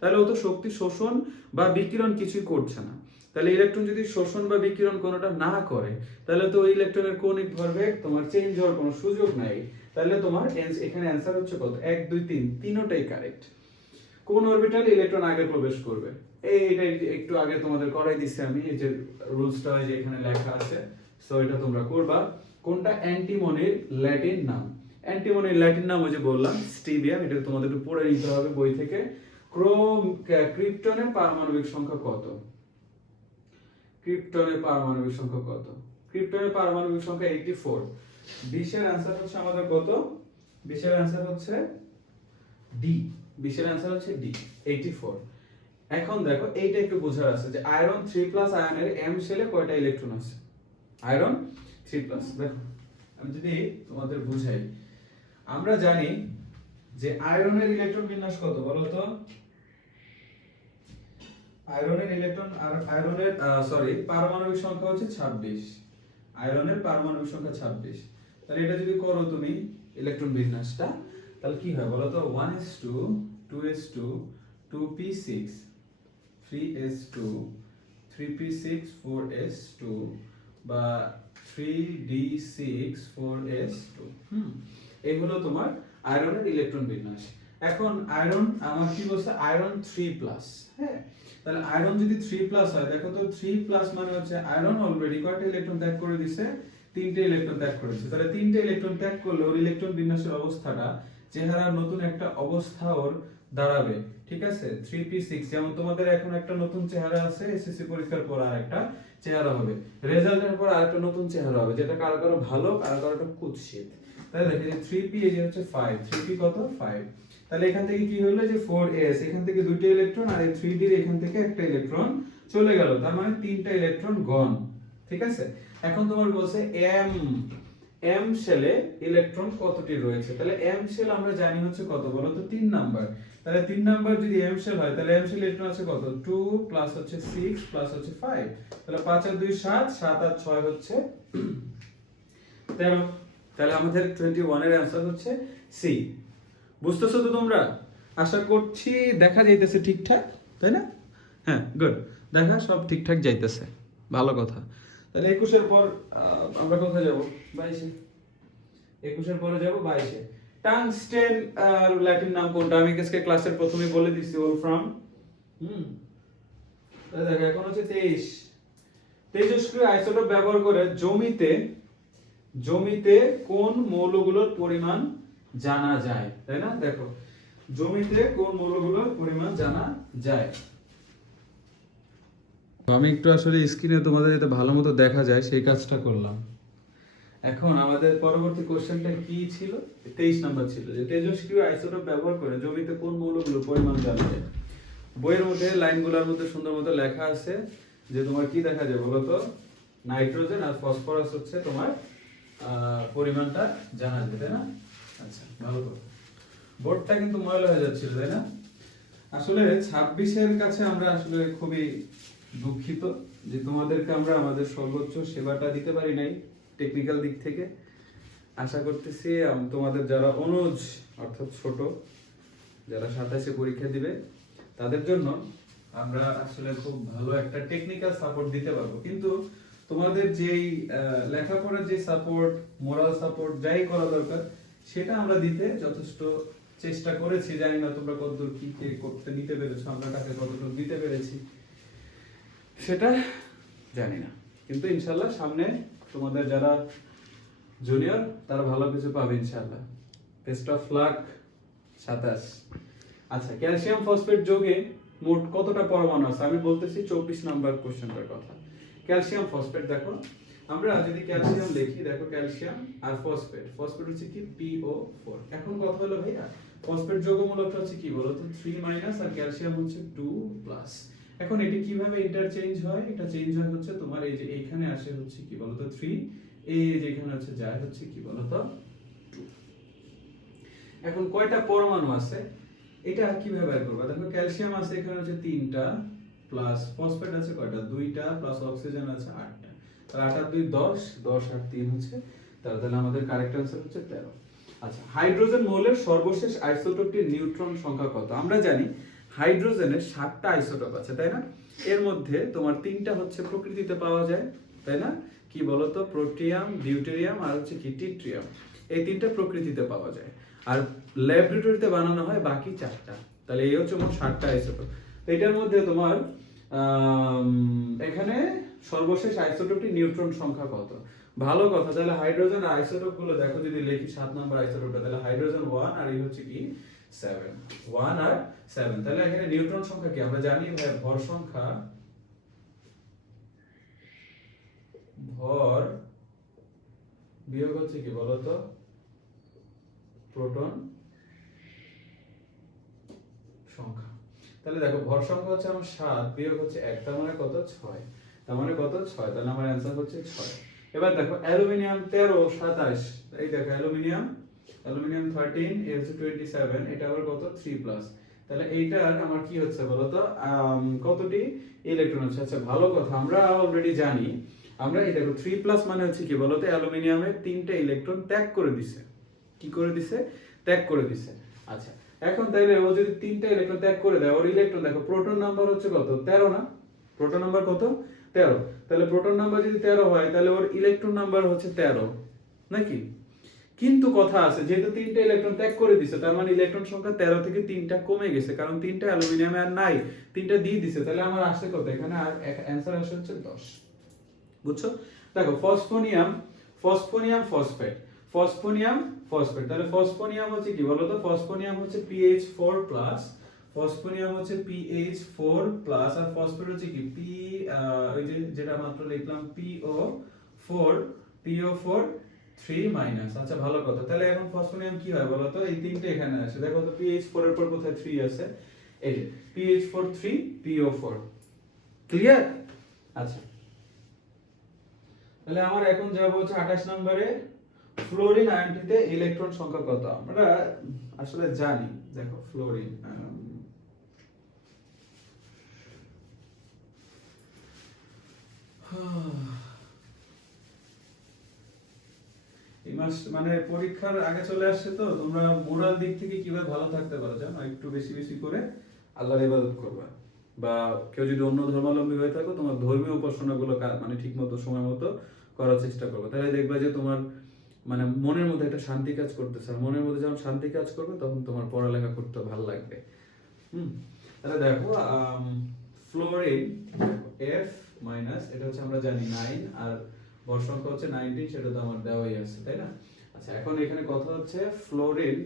তাহলে ও তো শক্তি শোষণ বা বিকিরণ কিছুই করছে না। তাহলে ইলেকট্রন যদি শোষণ বা বিকিরণ কোনোটা না করে তাহলে তো ওই ইলেকট্রনের কৌণিক ভরবেগ তোমার চেঞ্জ হওয়ার কোনো সুযোগ নাই। তাহলে তোমার এখানে অ্যান্সার হচ্ছে কত, 1 2 3, তিনটাই কারেক্ট। কোন অরবিটালে ইলেকট্রন আগে প্রবেশ করবে, এইটা একটু আগে তোমাদের করাই দিচ্ছি আমি, এই যে রুলসটা যে এখানে লেখা আছে, সো এটা তোমরা করবা। কোনটা অ্যান্টিমনির ল্যাটিন নাম? অ্যান্টিমনির ল্যাটিন নাম ওই যে বললাম স্টিবিয়াম, এটা তোমাদের একটু পড়ে নিতে হবে বই থেকে। ক্রিপ্টনের পারমাণবিক সংখ্যা কত? ক্রিপ্টনের পারমাণবিক সংখ্যা কত? ক্রিপ্টনের পারমাণবিক সংখ্যা 84। 20 এর आंसर হচ্ছে আমাদের কত? 20 এর आंसर হচ্ছে ডি। 20 এর आंसर হচ্ছে ডি, 84। এখন দেখো এইটা একটু বোঝার আছে যে আয়রন 3+ আয়নের m শেলে কয়টা ইলেকট্রন আছে? আয়রন 3+, দেখো আমি যদি তোমাদের বুঝাই, আমরা জানি যে আয়রনের ইলেকট্রন বিন্যাস কত বলো তো? আয়রনের পারমাণবিক সংখ্যা হচ্ছে 26। আয়রনের পারমাণবিক সংখ্যা 26। তাহলে এটা যদি করো তুমি ইলেকট্রন বিন্যাসটা, তাহলে কি হয় বলো তো? 1s2 2s2 2p6 3s2 3p6 4s2 বা 3d6 4s2। এই হলো তোমার আয়রনের ইলেকট্রন বিন্যাস। এখন আয়রন আমার কি বলছে? আয়রন 3+, হ্যাঁ, তাহলে আয়রন যদি 3+ হয়, দেখো তো 3+ মানে হচ্ছে আয়রন অলরেডি কয়টা ইলেকট্রন ত্যাগ করে দিছে? 3টে ইলেকট্রন ত্যাগ করে দিছে। তাহলে 3টে ইলেকট্রন ত্যাগ করলে ওর ইলেকট্রন বিন্যাসের অবস্থাটা, চেহারা নতুন একটা অবস্থা ওর দাঁড়াবে, ঠিক আছে? 3p6 যেমন তোমাদের এখন একটা নতুন চেহারা আছে, এসএসসি পরীক্ষার পর আরেকটা চেহারা হবে, রেজাল্টের পর আরেকটা নতুন চেহারা হবে, যেটা কারো কারো ভালো কারো কারোটা কুৎসিত। তাহলে দেখো যে 3p এই যে হচ্ছে 5, 3p কত? 5। তাহলে এখান থেকে কি হলো যে 4s, এখান থেকে দুইটা ইলেকট্রন, আর এই 3d এর এখান থেকে একটা ইলেকট্রন চলে গেল, তার মানে তিনটা ইলেকট্রন গন, ঠিক আছে? এখন তোমার বলছে m শেলে ইলেকট্রন কতটি রয়েছে? তাহলে m শেল আমরা জানি হচ্ছে কত বলো তো? 3 নাম্বার। তাহলে 3 নাম্বার যদি m শেল হয় তাহলে m শেল ইলেকট্রন আছে কত? 2 প্লাস হচ্ছে 6 প্লাস হচ্ছে 5, তাহলে 5 আর 2 7, 7 আর 6 হচ্ছে 13। তাহলে আমাদের 21 এর आंसर হচ্ছে সি। বুঝতেছো তো তোমরা? আশা করছি দেখা যাইতেছে ঠিকঠাক, তাই না? হ্যাঁ গুড, দেখা সব ঠিকঠাক যাইতেছে, ভালো কথা। তাহলে 21 এর পর আমরা কোথায় যাব? 22 এ। 21 এর পরে যাব 22 এ। টাংস্টেন ল্যাটিন নাম কোনটা? আমি আজকে ক্লাসের প্রথমেই বলে দিছি, ওলফ্রাম। তাহলে দেখো এখন হচ্ছে 23 তেজস্ক্রিয় আইসোটোপ ব্যবহার করে জমিতে কোন মৌলগুলোর পরিমাণ জানা যায়, তাই না? দেখো জমিতে কোন মৌলগুলোর পরিমাণ জানা যায়। আমি একটু আসলে স্ক্রিনে তোমাদের যাতে ভালো মতো দেখা যায় সেই কাজটা করলাম। এখন আমাদের পরবর্তী কোশ্চেনটা কি ছিল? 23 নাম্বার ছিল যে তেজস্ক্রিয় আইসোটোপ ব্যবহার করে জমিতে কোন মৌলগুলোর পরিমাণ জানা যায়। বইয়ের মধ্যে লাইনগুলোর মধ্যে সুন্দর মতো লেখা আছে যে তোমার কি দেখা যায় বলো তো, নাইট্রোজেন আর ফসফরাস হচ্ছে তোমার পরিমাণটা জানা যায়, তাই না? আচ্ছা ভালো তো, বোর্ডটা কিন্তু ময়লা হয়ে যাচ্ছিল, তাই না? আসলে 26-এর কাছে আমরা আসলে খুবই দুঃখিত যে তোমাদেরকে আমরা আমাদের সর্বোচ্চ সেবাটা দিতে পারি নাই টেকনিক্যাল দিক থেকে। আশা করতেছি তোমাদের যারা অনুজ অর্থাৎ ছোট যারা 27-এ পরীক্ষা দিবে তাদের জন্য আমরা আসলে খুব ভালো একটা টেকনিক্যাল সাপোর্ট দিতে পারবো, কিন্তু তোমাদের যেই লেখাপড়ার যে সাপোর্ট, মোরাল সাপোর্ট যাই করা দরকার সেটা আমরা দিতে যথেষ্ট চেষ্টা করেছি। জানি না তোমরা কতদূর কি করতে নিতে পেরেছো, আমরা তাকে কতদূর দিতে পেরেছি সেটা জানি না, কিন্তু ইনশাল্লাহ সামনে তোমাদের যারা জুনিয়র তারা ভালো কিছু পাবে ইনশাল্লাহ। Best of luck 27। আচ্ছা, ক্যালসিয়াম ফসফেট যৌগে মোট কতটা পরমাণু আছে? আমি বলতেছি 24 নাম্বার কোশ্চেনটার কথা। ক্যালসিয়াম ফসফেট দেখো, আমরা যদি ক্যালসিয়াম লিখি, দেখো ক্যালসিয়াম আর ফসফেট হচ্ছে কি PO4। এখন কথা হলো ভাইয়া ফসফেট যৌগ মূলকটা হচ্ছে কি বলো তো 3- আর ক্যালসিয়াম হচ্ছে 2+। এখন এটি কিভাবে ইন্টারচেঞ্জ হয়? এটা চেঞ্জ হয় হচ্ছে তোমার এই যে এইখানে আসে হচ্ছে কি বলো তো 3, এই যে এখানে হচ্ছে যায় হচ্ছে কি বলো তো 2। এখন কয়টা পরমাণু আছে এটা কিভাবে বের করবা? দেখো ক্যালসিয়াম আছে এখানে হচ্ছে 3টা, প্লাস ফসফেট আছে কয়টা 2টা, প্লাস অক্সিজেন আছে 8টা। তাহলে 8 আর 2 10, 10 আর 3 হচ্ছে, তাহলে আমাদের কারেক্ট आंसर হচ্ছে 13। আচ্ছা, হাইড্রোজেন মৌলের সর্বশেষ আইসোটোপটির নিউট্রন সংখ্যা কত? আমরা জানি হাইড্রোজেনের 7টা আইসোটোপ আছে, তাই না? এর মধ্যে তোমার 3টা হচ্ছে প্রকৃতিতে পাওয়া যায়, তাই না? কি বলতো, প্রোটিয়াম, ডিউটেরিয়াম আর হচ্ছে কি ট্রিটিয়াম। এই 3টা প্রকৃতিতে পাওয়া যায়, আর ল্যাবরেটরিতে বানানো হয় বাকি 4টা। তাহলে এই হচ্ছে মোট 7টা আইসোটোপ। এটার মধ্যে তোমার এখানে সর্বশেষ আইসোটোপটির নিউট্রন সংখ্যা কত? ভালো কথা, তাহলে হাইড্রোজেন আইসোটোপ গুলো দেখো যদি লিখি 7 নাম্বার আইসোটোপটা, তাহলে হাইড্রোজেন 1 আর এই হচ্ছে কি 7, 1 আর 7। তাহলে এখানে নিউট্রন সংখ্যা কি? আমরা জানি ভাই ভর সংখ্যা, ভর বিয়োগ হচ্ছে কি বলতো প্রোটন সংখ্যা। তাহলে দেখো ভর সংখ্যা হচ্ছে আমার 7 বিয়োগ হচ্ছে 1, তার মানে কত 6, তার মানে কত 6, তাহলে আমার आंसर হচ্ছে 6। এবার দেখো অ্যালুমিনিয়াম 13, 27, এই দেখো অ্যালুমিনিয়াম 13, এ হচ্ছে 27, এটা আবার কত 3+। তাহলে এইটার আমার কি হচ্ছে বলতো কতটি ইলেকট্রন আছে? আচ্ছা ভালো কথা, আমরা অলরেডি জানি, আমরা এই দেখো 3+ মানে হচ্ছে কি বলতো অ্যালুমিনিয়ামের 3টা ইলেকট্রন ত্যাগ করে দিছে। কি করে দিছে? ত্যাগ করে দিছে। আচ্ছা, এখন তাইলে ও যদি 3টা ইলেকট্রন ত্যাগ করে দেয়, ওর ইলেকট্রন দেখো প্রোটন নাম্বার হচ্ছে কত 13 না? প্রোটন নাম্বার কত 13। তাহলে প্রোটন নাম্বার যদি 13 হয় তাহলে ওর ইলেকট্রন নাম্বার হচ্ছে 13 নাকি? কিন্তু কথা আছে, যেহেতু 3টা ইলেকট্রন ত্যাগ করে দিছে তার মানে ইলেকট্রন সংখ্যা 13 থেকে 3টা কমে গেছে, কারণ 3টা অ্যালুমিনিয়ামে আর নাই, 3টা দিয়ে দিছে। তাহলে আমার আসছে কত? এখানে আর आंसर আসছে হচ্ছে 10। বুঝছো? দেখো ফসফোনিয়াম, ফসফেট, ফসফেট। তাহলে ফসফোনিয়াম হচ্ছে কি বলতো? ফসফোনিয়াম হচ্ছে PH4+, ফসফোনিয়াম হচ্ছে PH4+, আর ফসফেট হচ্ছে কি ওই যে যেটা মাত্র লিখলাম PO4 3-। আচ্ছা ভালো কথা, তাহলে এখন ফসফোনিয়াম কি হয় বলতো? এই তিনটে এখানে আছে, দেখো তো PH4 এর পর কোথায় 3 আছে, এই যে PH4 3 PO4। ক্লিয়ার? আচ্ছা, তাহলে আমার এখন যাব হচ্ছে 28 নম্বরে, ফ্লোরিন আয়নটিতে ইলেকট্রন সংখ্যা কত? আমরা আসলে জানি, দেখো ফ্লোরিন এই মাস মানে পরীক্ষার আগে চলে আসছে, তো তোমরা মোরাল দিক থেকে কিভাবে ভালো থাকতে পারো জানো? একটু বেশি বেশি করে আল্লাহর ইবাদত করবা, বা কেউ যদি অন্য ধর্মাবলম্বী হয়ে থাকো তোমার ধর্মীয় উপাসনাগুলো মানে ঠিকমতো সময় মতো করার চেষ্টা করবে, তাহলে দেখবা যে তোমার মানে মনের মধ্যে একটা শান্তি কাজ করতেছে, আর মনের মধ্যে যখন শান্তি কাজ করবে তখন তোমার পড়ালেখা করতে ভালো লাগবে। তাহলে দেখো ফ্লোরিন F মাইনাস, এটা হচ্ছে আমরা জানি 9 আর ভর সংখ্যা হচ্ছে 19, সেটা তো আমার দেওয়াই আছে, তাই না? আচ্ছা, এখন এখানে কথা হচ্ছে ফ্লোরিন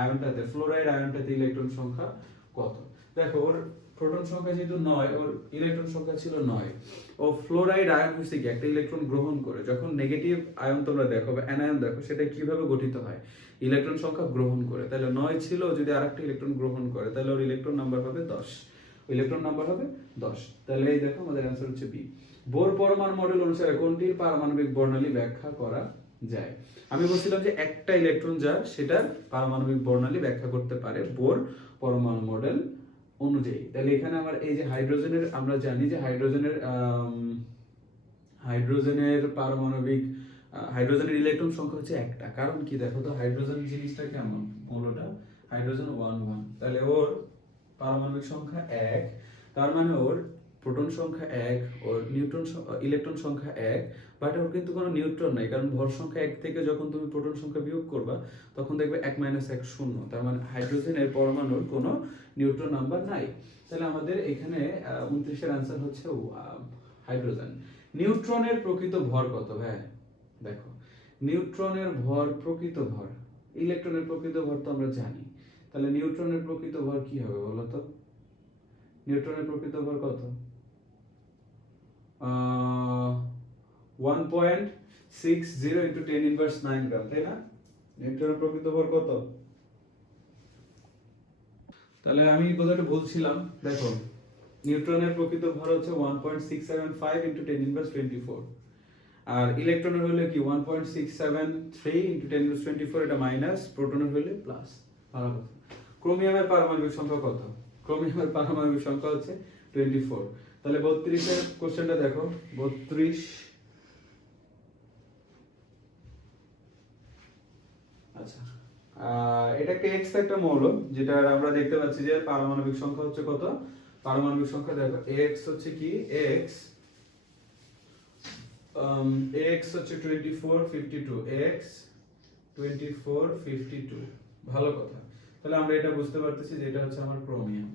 আয়নটাতে, ফ্লোরাইড আয়নটাতে ইলেকট্রন সংখ্যা কত। দেখো ওর প্রোটন সংখ্যা যেহেতু 9, ওর ইলেকট্রন সংখ্যা ছিল 9। ও ফ্লোরাইড আয়ন হচ্ছে কি একটা ইলেকট্রন গ্রহণ করে। যখন নেগেটিভ আয়ন তোমরা দেখো বা অ্যানায়ন দেখো, সেটা কিভাবে গঠিত হয়? ইলেকট্রন সংখ্যা গ্রহণ করে। তাহলে 9 ছিল, যদি আরেকটা ইলেকট্রন গ্রহণ করে তাহলে ওর ইলেকট্রন নাম্বার হবে 10। ইলেকট্রন নাম্বার হবে 10। তাহলে এই দেখো আমাদের অ্যান্সার হচ্ছে বি। বোর পরমাণু মডেল অনুসারে কোনটির পারমাণবিক বর্ণালী ব্যাখ্যা করা যায়? আমি বলছিলাম যে একটা ইলেকট্রন যার, সেটার পারমাণবিক বর্ণালী ব্যাখ্যা করতে পারে বোর পরমাণু মডেল অনুযায়ী। তাহলে এখানে আমার এই যে হাইড্রোজেনের, আমরা জানি যে হাইড্রোজেনের পারমাণবিক হাইড্রোজেনের ইলেকট্রন সংখ্যা হচ্ছে একটা। কারণ কি দেখো তো, হাইড্রোজেন জিনিসটা কেমন, মৌলটা হাইড্রোজেন 1 1, তাহলে ওর পারমাণবিক সংখ্যা 1, তার মানে ওর প্রোটন সংখ্যা 1, ওর ইলেকট্রন সংখ্যা 1, বাট ওর কিন্তু কোনো নিউট্রন নাই, কারণ ভর সংখ্যা 1 থেকে যখন তুমি প্রোটন সংখ্যা বিয়োগ করবা তখন দেখবে 1 - 1 0, তার মানে হাইড্রোজেনের পরমাণুর কোনো নিউট্রন নাম্বার নাই। তাহলে আমাদের এখানে 29 এর आंसर হচ্ছে হাইড্রোজেন। নিউট্রনের প্রকৃত ভর কত ভাই? দেখো, নিউট্রনের ভর, প্রকৃত ভর, ইলেকট্রনের প্রকৃত ভর তো আমরা জানি, তাহলে নিউট্রনের প্রকৃত ভর কি হবে বলো তো? নিউট্রনের প্রকৃত ভর কত? 1.60 into 10 inverse 9 গ্রাম, তাই না? নিউট্রনের প্রকৃত ভর কত? তাহলে আমি কথাটা বলছিলাম, দেখো নিউট্রনের প্রকৃত ভর হচ্ছে 1.675 into 10 inverse 24, আর ইলেকট্রনের হলে কি 1.673 into 10 inverse 24, এটা মাইনাস, প্রোটনের হলে প্লাস। ভালো কথা। ক্রোমিয়ামের পারমাণবিক সংখ্যা কত? ক্রোমিয়ামের পারমাণবিক সংখ্যা হচ্ছে 24। তাহলে 32 এর কোশ্চেনটা দেখো, 32, আচ্ছা এটা একটা X একটা মৌল, যেটা আমরা দেখতে পাচ্ছি যে পারমাণবিক সংখ্যা হচ্ছে কত? পারমাণবিক সংখ্যা দেখো X হচ্ছে কি, X হচ্ছে 24 52, X 24 52। ভালো কথা। তাহলে আমরা এটা বুঝতে পারতেছি যে এটা হচ্ছে আমার ক্রোমিয়াম।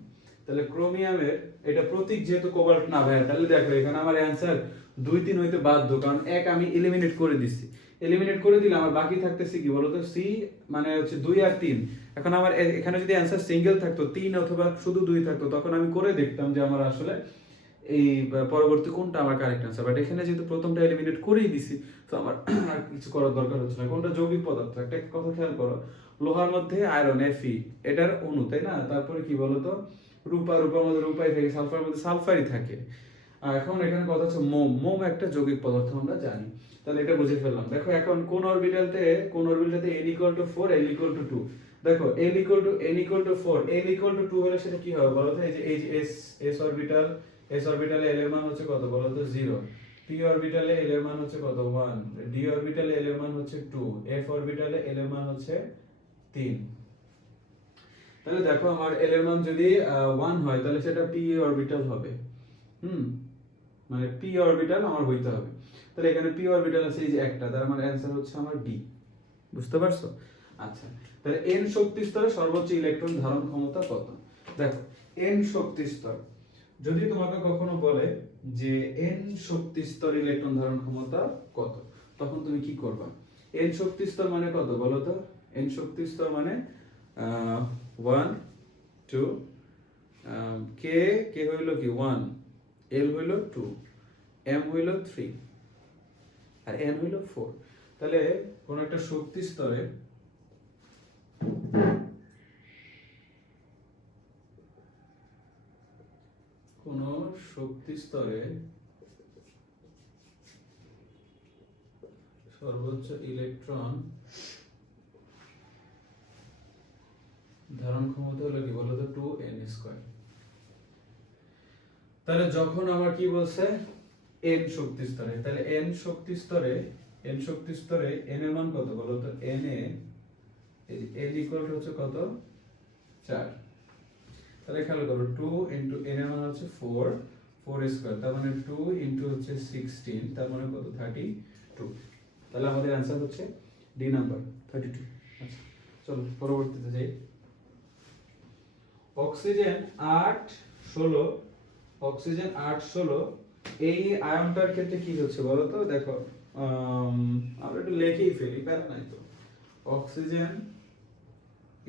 তাহলে ক্রোমিয়ামের এটা প্রতীক যেহেতু কোবাল্ট না ভাই, তাহলে দেখো এখানে আমার অ্যানসার 2 3 হইতে বাধ্য, কারণ এক আমি এলিমিনেট করে দিছি। এলিমিনেট করে দিলে আমার বাকি থাকতেছে কি বলতো, সি মানে হচ্ছে 2 আর 3। এখন আমার এখানে যদি অ্যানসার সিঙ্গেল থাকতো, 3 অথবা শুধু 2 থাকতো, তখন আমি করে দেখতাম যে আমার আসলে এই পরবর্তী কোনটা আমার কারেক্ট আনসার। বাট এখানে যেহেতু প্রথমটা এলিমিনেট করেই দিছি, তো আমার আর কিছু করার দরকার হচ্ছে না। কোনটা যৌগিক পদার্থ, একটা কথা খেয়াল করো, লোহার মধ্যে আয়রন Fe, এটার অণু, তাই না? তারপরে কি বলতো, রূপার মধ্যে রূপাই থাকে, সালফারের মধ্যে সালফারই থাকে। আর এখন এখানে কথা হচ্ছে মোম একটা যৌগিক পদার্থ, আমরা জানি। তাহলে এটা বুঝে ফেললাম। দেখো এখন কোন অরবিটালতে n = 4 l = 2। দেখো n = 4 l = 2 হলে সেটা কি হবে বলো তো? এই যে s অরবিটালে l এর মান হচ্ছে কত বলো তো? 0। p অরবিটালে l এর মান হচ্ছে কত? 1। d অরবিটালে l এর মান হচ্ছে 2। f অরবিটালে l এর মান হচ্ছে 3। তাহলে দেখো আমার l এর মান যদি 1 হয় তাহলে সেটা p অরবিটাল হবে। মানে p অরবিটাল আমার হইতে হবে। তাহলে এখানে p অরবিটাল আছে এই যে একটা, তার মানে অ্যানসার হচ্ছে আমার d। বুঝতে পারছো? আচ্ছা, তাহলে n শক্তি স্তরে সর্বোচ্চ ইলেকট্রন ধারণ ক্ষমতা কত? দেখো n শক্তি স্তর, যদি তোমাকে কখনো বলে যে n শক্তি স্তর ইলেকট্রন ধারণ ক্ষমতা কত, তখন তুমি কি করবা? n শক্তি স্তর মানে কত বলো তো? n শক্তি স্তর মানে 1 2, k হইলো কি 1, l হইলো 2, m হইলো 3, আর n হইলো 4। তাহলে কোন একটা শক্তি স্তরে সর্বোচ্চ ইলেকট্রন ধারণ ক্ষমতা হলো কি বলতো? 2n²। তাহলে যখন আমার কি বলছে n শক্তি স্তরে, তাহলে n শক্তি স্তরে n এর মান কত বলতো? n এ এই যে n = হচ্ছে কত? 4। তাহলে খেয়াল করো 2 into n এর মান হচ্ছে 4 তার মানে 2 into হচ্ছে 16, তার মানে কত? 32। তাহলে আমাদের आंसर হচ্ছে ডি নাম্বার 32। আচ্ছা চলো পরবর্তীতে যাই। Oxygen 8 16 oxygen 8 16। এই আয়নটার ক্ষেত্রে কি হচ্ছে বলো তো, দেখো আমরা একটু লিখেই ফেলি, প্যারা নাই তো। অক্সিজেন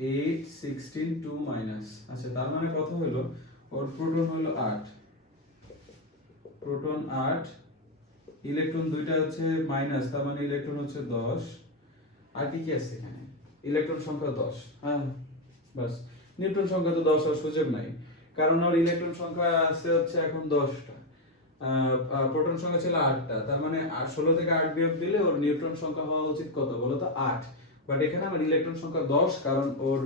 8 16 2 মাইনাস, আচ্ছা তার মানে কত হলো, ওর প্রোটন হলো 8, প্রোটন 8, ইলেকট্রন দুইটা হচ্ছে মাইনাস, তার মানে ইলেকট্রন হচ্ছে 10। আর কি কি আছে এখানে, ইলেকট্রন সংখ্যা 10, হ্যাঁ বাস। নিউট্রন সংখ্যা তো 10 হওয়ার সুযোগ নাই, কারণ ওর ইলেকট্রন সংখ্যা আছে হচ্ছে এখন 10টা, প্রোটন সংখ্যা ছিল 8টা, তার মানে 16 থেকে 8 বিয়োগ দিলে ওর নিউট্রন সংখ্যা হওয়া উচিত কত বলো তো, 8। বাট এখানে আমার ইলেকট্রন সংখ্যা 10, কারণ ওর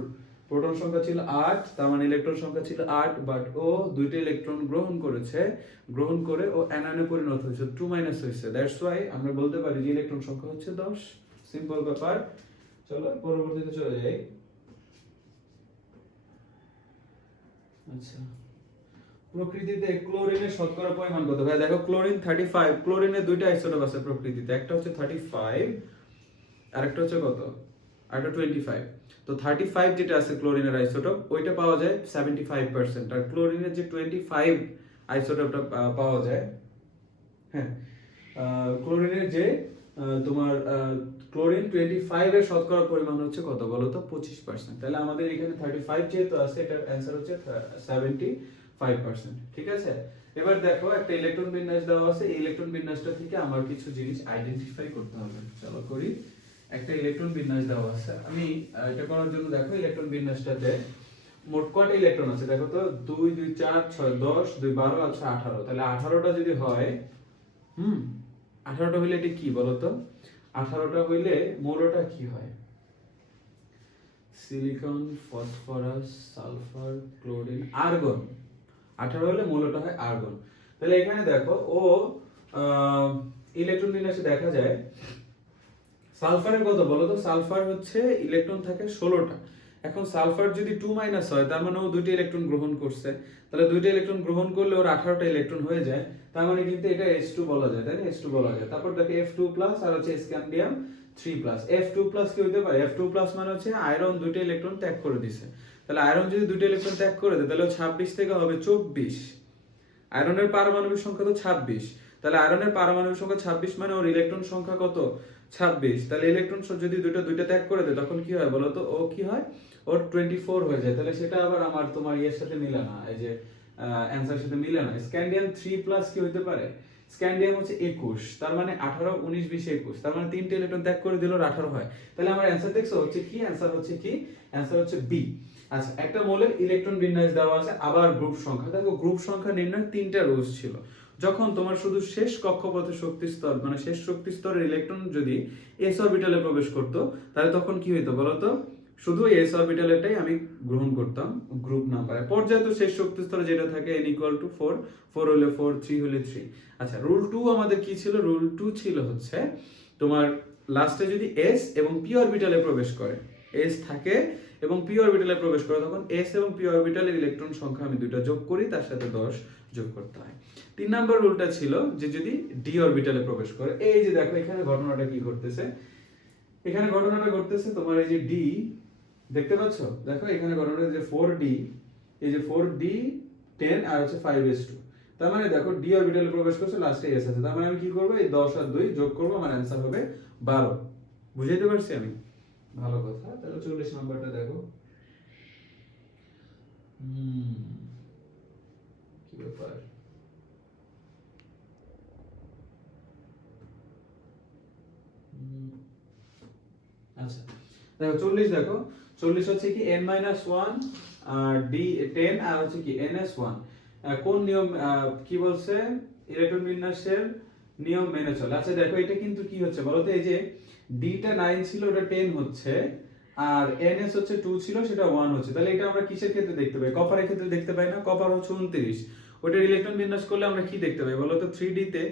প্রোটন সংখ্যা ছিল 8, তার মানে ইলেকট্রন সংখ্যা ছিল 8, বাট ও দুইটা ইলেকট্রন গ্রহণ করেছে, গ্রহণ করে ও অ্যানায়নে পরিণত হয়েছে, 2 মাইনাস হয়েছে। দ্যাটস ওয়াই আমরা বলতে পারি যে ইলেকট্রন সংখ্যা হচ্ছে 10। সিম্পল ব্যাপার। চলো পরবর্তীতে চলে যাই। আচ্ছা, প্রকৃতিতে ক্লোরিনের শতকরা পরিমাণ কত? ভাই দেখো, ক্লোরিন 35, ক্লোরিনের দুইটা আইসোটোপ আছে প্রকৃতিতে, একটা হচ্ছে 35 আর একটা হচ্ছে কত, আরেকটা 25। তো 35 যেটা আছে ক্লোরিনের আইসোটোপ, ওইটা পাওয়া যায় 75%, আর ক্লোরিনের যে 25 আইসোটোপটা পাওয়া যায়, হ্যাঁ ক্লোরিনের যে তোমার ক্লোরিন 25 এর শতকরা পরিমাণ হচ্ছে কত বলো তো, 25%। তাহলে আমাদের এখানে 35 যেহেতু আছে, এটার অ্যান্সার হচ্ছে 75%। ঠিক আছে, এবার দেখো একটা ইলেকট্রন বিন্যাস দেওয়া আছে, এই ইলেকট্রন বিন্যাসটা থেকে আমার কিছু জিনিস আইডেন্টিফাই করতে হবে। চলো করি। একটা ইলেকট্রন বিন্যাস দেওয়া আছে, আমি এটা করার জন্য দেখো ইলেকট্রন বিন্যাসটাতে মোট কয়টা ইলেকট্রন আছে দেখো তো, 2 2 4 6 10 2 12 আছে 18। তাহলে 18টা যদি হয়, 18টা হইলে এটা কি বলতো, 18টা হইলে মৌলটা কি হয়, silicon, phosphorus, sulphur, chlorine, argon. 18 হলে মৌলটা হয় আর্গন। তাহলে এখানে দেখো ও ইলেকট্রন বিন্যাসে দেখা যায় সালফারের কত বলো তো, সালফার হচ্ছে ইলেকট্রন থাকে 16টা। এখন সালফার যদি 2 মাইনাস হয়, তার মানে ও দুইটা ইলেকট্রন গ্রহণ করছে, তাহলে দুইটা ইলেকট্রন গ্রহণ করলে ওর 18টা ইলেকট্রন হয়ে যায়, তার মানে কিন্তু এটা H2 বলা যায়, তাই না, H2 বলা যায়। তারপর দেখো F2 প্লাস আর হচ্ছে স্ক্যান্ডিয়াম 3 প্লাস। F2 প্লাস কি হতে পারে, F2 প্লাস মানে হচ্ছে আয়রন দুইটা ইলেকট্রন ত্যাগ করে দিছে, তাহলে আয়রন যদি দুইটা ইলেকট্রন ত্যাগ করে দেয়, তাহলে 26 থেকে হবে 24। আয়রনের পারমাণবিক সংখ্যা তো 26, তাহলে আয়রনের পারমাণবিক সংখ্যা 26 মানে ওর ইলেকট্রন সংখ্যা কত, 26। তাহলে ইলেকট্রন যদি দুইটা ত্যাগ করে দেয়, তখন কি হয় বলতো, ও কি হয়, ওর 24 হয়ে যায়। তাহলে সেটা আবার আমার তোমার ইয়ের সাথে মিলে না, এই যে অ্যানসারের সাথে মিলে না। স্ক্যান্ডিয়াম 3 প্লাস কি হতে পারে, স্ক্যান্ডিয়াম হচ্ছে 21, তার মানে 18 19 20 21, তার মানে তিনটে ইলেকট্রন ত্যাগ করে দিল, 18 হয়। তাহলে আমার অ্যানসার দেখছো হচ্ছে কি, অ্যানসার হচ্ছে কি, অ্যানসার হচ্ছে বি। আচ্ছা, একটা মৌলের ইলেকট্রন বিন্যাস দেওয়া আছে, আবার গ্রুপ সংখ্যা। দেখো গ্রুপ সংখ্যা নির্ণয় 3টা রুলস ছিল। যখন তোমার শুধু শেষ কক্ষপথে শক্তি স্তর, মানে শেষ শক্তি স্তরের ইলেকট্রন যদি এস অরবিটালে প্রবেশ করতো, তাহলে তখন কি হইতো বলতো, শুধু এস অরবিটালেরটাই আমি গ্রহণ করতাম গ্রুপ নাম্বার। পর্যায়ত শেষ শক্তি স্তরে যেটা থাকে n = 4, 4 হলে 4, 3 হলে 3। আচ্ছা, রুল 2 আমাদের কি ছিল, রুল 2 ছিল হচ্ছে তোমার লাস্টে যদি এস এবং পি অরবিটালে প্রবেশ করে, এস থাকে এবং পি অরবিটালে প্রবেশ করে, তখন এস এবং পি অরবিটালের ইলেকট্রন সংখ্যা আমি দুইটা যোগ করি, তার সাথে 10 যোগ করতে হয়। 3 নাম্বার রুলটা ছিল যে যদি ডি অরবিটালে প্রবেশ করে, এই যে দেখো এখানে ঘটনাটা কি ঘটতেছে, এখানে ঘটনাটা ঘটতেছে তোমার এই যে ডি দেখতে পাচ্ছ, দেখো এখানে ঘটনাটা যে 4d, এই যে 4d 10 আর হচ্ছে 5s2, তার মানে দেখো ডি অরবিটালে প্রবেশ করছে, লাস্টে এস আছে, তার মানে আমি কি করব, এই 10 আর 2 যোগ করব, আমার অ্যানসার হবে 12। বুঝাইতে পারছি আমি? ভালো কথা। তাহলে 40 নাম্বারটা দেখো। কি ব্যাপার, আচ্ছা দেখো 40, দেখো 40 হচ্ছে কি n-1 আর d10 আর হচ্ছে কি ns1, কোন নিয়ম কি বলছে, ইলেকট্রন বিন্যাসের নিয়ম মেনে চলে। আচ্ছা দেখো এটা কিন্তু কি হচ্ছে বলতো, এই যে d টা 9 ছিল, ওটা 10 হচ্ছে, আর ns হচ্ছে 2 ছিল, সেটা 1 হচ্ছে। তাহলে এটা আমরা কিসের ক্ষেত্রে দেখতে পাই, কপারের ক্ষেত্রে দেখতে পাই না, কপার হচ্ছে 29, ওটার ইলেকট্রন বিন্যাস করলে আমরা কি দেখতে পাই বলতো, 3d তে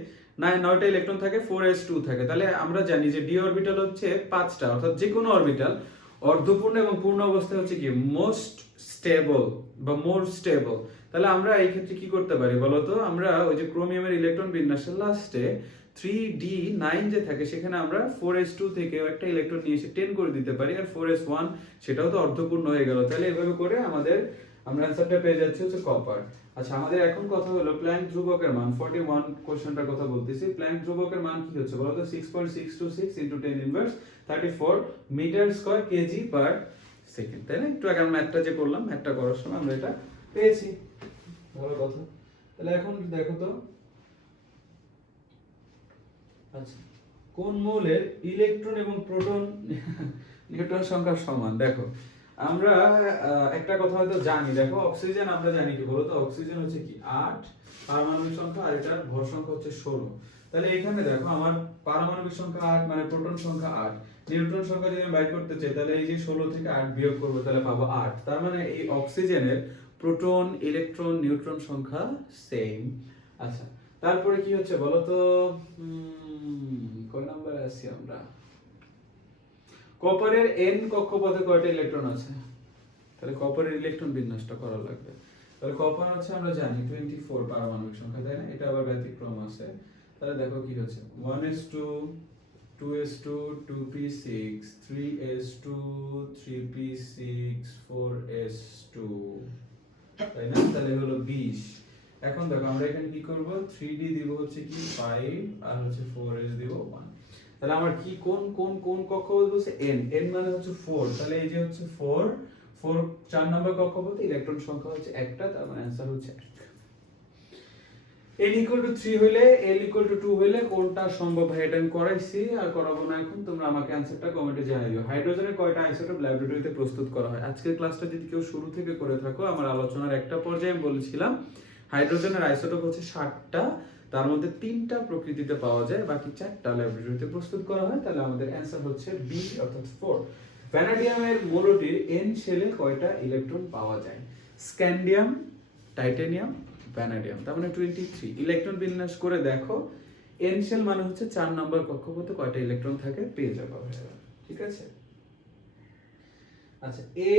9টা ইলেকট্রন থাকে, 4s2 থাকে। তাহলে আমরা জানি যে ডি অরবিটাল হচ্ছে 5টা, অর্থাৎ যে কোনো অরবিটাল অর্ধপূর্ণ এবং পূর্ণ অবস্থায় হচ্ছে কি মোস্ট স্টেবল বা মোর স্টেবল। তাহলে আমরা এই ক্ষেত্রে কি করতে পারি বলতো, আমরা ওই যে ক্রোমিয়ামের ইলেকট্রন বিন্যাসের লাস্টে 3d9 যে থাকে, সেখানে আমরা 4s2 থেকে একটা ইলেকট্রন নিয়ে এসে 10 করে দিতে পারি, আর 4s1 সেটাও তো অর্ধপূর্ণ হয়ে গেল। তাহলে এভাবে করে আমাদের আমরা অ্যানসারটা পেয়ে যাচ্ছি হচ্ছে কপার। আচ্ছা, আমাদের এখন কথা হলো প্ল্যাঙ্ক ধ্রুবকের মান। 41 কোশ্চেনটার কথা বলতেছি। প্ল্যাঙ্ক ধ্রুবকের মান কি হচ্ছে বলো তো? 6.626 * 10 inverse 34 metre square KG per second, তাই না? একটু আগে আমরা ম্যাথটা যে করলাম, ম্যাথটা করার সময় আমরা এটা পেয়েছি। ভালো কথা। তাহলে এখন দেখো তো, আচ্ছা, কোন মৌলের ইলেকট্রন এবং প্রোটন নিউট্রন সংখ্যা সমান? দেখো, আমরা একটা কথা হয়তো জানি। দেখো, অক্সিজেন আমরা জানি কি বলতো? অক্সিজেন হচ্ছে কি 8 পারমাণবিক সংখ্যা, আর এটার ভর সংখ্যা হচ্ছে 16। তাহলে এখানে দেখো, আমার পারমাণবিক সংখ্যা 8, মানে প্রোটন সংখ্যা 8, নিউট্রন সংখ্যা যদি আমি বাইর করতে চাই, তাহলে এই যে 16 থেকে 8 বিয়োগ করব, তাহলে পাবো 8। তার মানে এই অক্সিজেনের প্রোটন, ইলেকট্রন, নিউট্রন সংখ্যা সেম। আচ্ছা, তারপরে কি হচ্ছে বলো তো? কয় নম্বরে আছি আমরা? কপারের n কক্ষপথে কয়টা ইলেকট্রন আছে? তাহলে কপারের ইলেকট্রন বিন্যাসটা করা লাগবে। তাহলে কপার হচ্ছে আমরা জানি 24 পারমাণবিক সংখ্যা, তাই না? এটা আবার ব্যতিক্রম আছে। তাহলে দেখো কি হচ্ছে, 1s2 2s2 2p6 3s2 3p6 4s2, তাই না? তাহলে হলো 20। এখন দেখো, আমরা এখানে কি করব? 3d দিব হচ্ছে কি 5, আর হচ্ছে 4s দিব 1। তাহলে আমার কি কোন কোন কোন কক্ষপথ বলছে? n, n মানে হচ্ছে 4। তাহলে এই যে হচ্ছে 4 4 4 নম্বর কক্ষপথে ইলেকট্রন সংখ্যা হচ্ছে একটা, তার মানে आंसर হচ্ছে 1। n = 3 হইলে, l = 2 হইলে কোনটা সম্ভব? ভাই এটা আমি করাইছি, আর করাবো না এখন। তোমরা আমাকে आंसरটা কমেন্টে জানিয়ে দিও। হাইড্রোজেনের কয়টা আইসোটোপ ল্যাবরেটরিতে প্রস্তুত করা হয়? আজকের ক্লাসটা যদি কেউ শুরু থেকে করে থাকো, আমার আলোচনার একটা পর্যায়ে আমি বলেছিলাম হাইড্রোজেনের আইসোটোপ হচ্ছে 60টা, তার মধ্যে 3টা প্রকৃতিতে পাওয়া যায়, বাকি 4টা ল্যাবরেটরিতে প্রস্তুত করা হয়। তাহলে আমাদের आंसर হচ্ছে বি, অর্থাৎ 4। ভ্যানাডিয়ামের মৌলটির n শেলে কয়টা ইলেকট্রন পাওয়া যায়? স্ক্যান্ডিয়াম, টাইটানিয়াম, ভ্যানাডিয়াম, তার মানে 23। ইলেকট্রন বিন্যাস করে দেখো, n শেল মানে হচ্ছে 4 নম্বর কক্ষপথে কয়টা ইলেকট্রন থাকে, পেয়ে যাবে। ঠিক আছে? আচ্ছা, a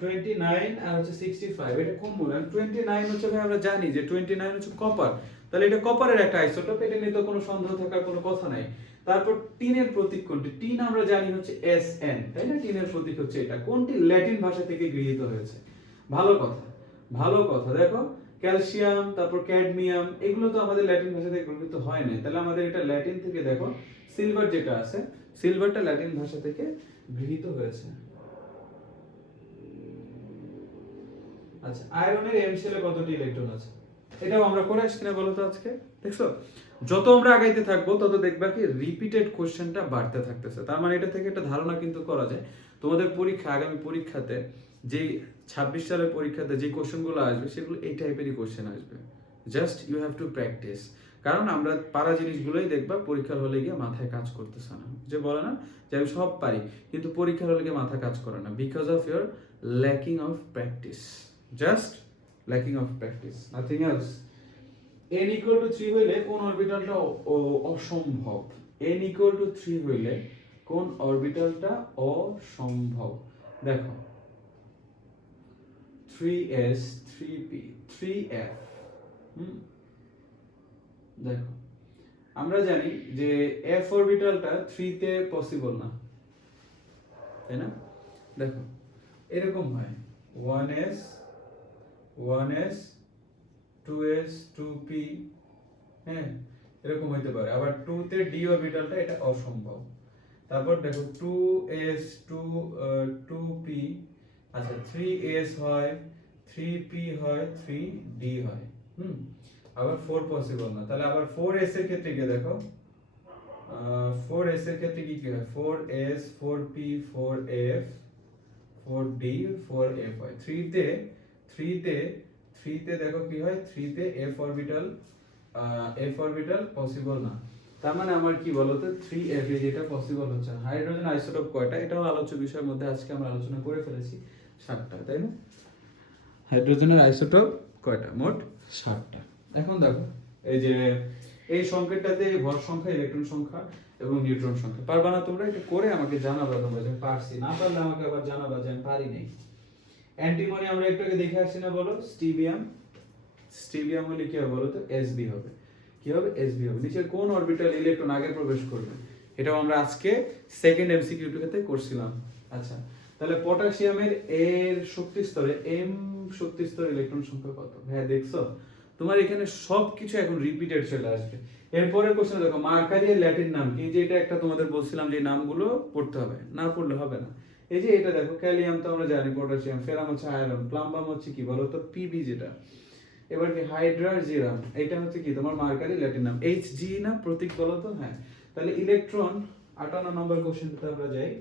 29 আর হচ্ছে 65, এটা কোন মৌল? 29 হচ্ছে, ভাই আমরা জানি যে 29 হচ্ছে কপার। তাহলে এটা কপারের একটা আইসোটোপ, এটা নিয়ে তো কোনো সন্দেহ থাকার কোনো কথা নাই। তারপর টিনের প্রতীক কোনটি? টিন আমরা জানি হচ্ছে Sn, তাই না? টিনের প্রতীক হচ্ছে এটা। কোনটি ল্যাটিন ভাষা থেকে গৃহীত হয়েছে? ভালো কথা, ভালো কথা। দেখো, ক্যালসিয়াম, তারপর ক্যাডমিয়াম, এগুলো তো আমাদের ল্যাটিন ভাষা থেকে গৃহীত হয় না। তাহলে আমাদের এটা ল্যাটিন থেকে, দেখো সিলভার যেটা আছে, সিলভারটা ল্যাটিন ভাষা থেকে গৃহীত হয়েছে। আচ্ছা, আয়রনের m শেলে কতটি ইলেকট্রন আছে? এটাও আমরা করে আসছি না বলো তো আজকে? দেখছো, যত আমরা আগাইতে থাকবো তত দেখবা কি রিপিটেড কোশ্চেনটা বাড়তে থাকতেছে। তার মানে এটা থেকে একটা ধারণা কিন্তু করা যায়, তোমাদের পরীক্ষা, আগামী পরীক্ষাতে, যে 26 সালের পরীক্ষাতে যে কোশ্চেনগুলো আসবে, সেগুলো এই টাইপেরই কোশ্চেন আসবে। Just you have to practise. কারণ আমরা পারা জিনিসগুলোই দেখবা পরীক্ষার হলে গিয়ে মাথায় কাজ করতেছে না। যে বলে না যে আমি সব পারি, কিন্তু পরীক্ষার হলে গিয়ে মাথা কাজ করে না, because of your lacking of practice. Just lacking of practice, nothing else. n = 3 হইলে কোন অরবিটালটা অসম্ভব? n = 3 হইলে কোন অরবিটালটা অসম্ভব? দেখো, 3s 3p 3f। দেখো, আমরা জানি যে f অরবিটালটা 3 তে পসিবল না, তাই না? দেখো, এরকম হয় 1s 1s 2s 2p, হ্যাঁ, এরকম হইতে পারে। আবার 2 তে d অরবিটালটা, এটা অসম্ভব। তারপর দেখো 2s 2p, আচ্ছা 3s হয়, 3p হয়, 3d হয়। আবার 4 পসিবল না। তাহলে আবার 4s এর ক্ষেত্রে গিয়ে দেখো, 4s এর ক্ষেত্রে কি কি হয়? 4s 4p 4f 4d 4f হয়। 3 তে দেখো কি হয়? 3 তে f অরবিটাল পসিবল না। তার মানে আমার কি বলতো, 3f যেটা পসিবল হচ্ছে না। হাইড্রোজেন আইসোটোপ কয়টা? এটাও আলোচ্য বিষয়ের মধ্যে আজকে আমরা আলোচনা করে ফেলেছি, 7টা, তাই না? হাইড্রোজেনের আইসোটোপ কয়টা? মোট 7টা। এখন দেখো, এই যে এই সংকেতটাতে ভর সংখ্যা, ইলেকট্রন সংখ্যা এবং নিউট্রন সংখ্যা। পারবা না তোমরা? এটা করে আমাকে জানাবা তোমরা যে পারছি। না পারলে আমাকে আবার জানাবা যে আমি পারি নাই। অ্যান্টিমনি আমরা একটু আগে দেখে আসছি না, বলো? স্টিবিয়াম হলে কি হবে বলো তো? Sb হবে। কি হবে? Sb হবে। নিচের কোন অরবিটাল ইলেকট্রন আগে প্রবেশ করবে? এটাও আমরা আজকে সেকেন্ড এমসিকিউ তে করছিলাম। আচ্ছা, তাহলে পটাশিয়ামের এর শক্তি স্তরে এম শক্তি স্তরে ইলেকট্রন সংখ্যা কত? হ্যাঁ দেখছো, তোমার এখানে সবকিছু এখন রিপিটেড চলে আসবে। এরপরে কোশ্চেন দেখো, মার্কারি এর ল্যাটিন নাম কি? যে এটা একটা তোমাদের বলছিলাম যে নামগুলো পড়তে হবে, না পড়লে হবে না। এই যে এটা দেখো, ক্যালিয়াম তো আমরা জানি পটাশিয়াম, ফেরাম হচ্ছে আয়রন, প্লাম্বাম হচ্ছে কি বলো তো? পিবি যেটা। এবার কি হাইড্রাজিরাম, এটা হচ্ছে কি তোমার মার্কারি ল্যাটিন নাম। এইচ জি না প্রতীক বলো তো? হ্যাঁ। তাহলে ইলেকট্রন 58 নম্বর কোশ্চেনটাতে আমরা যাই।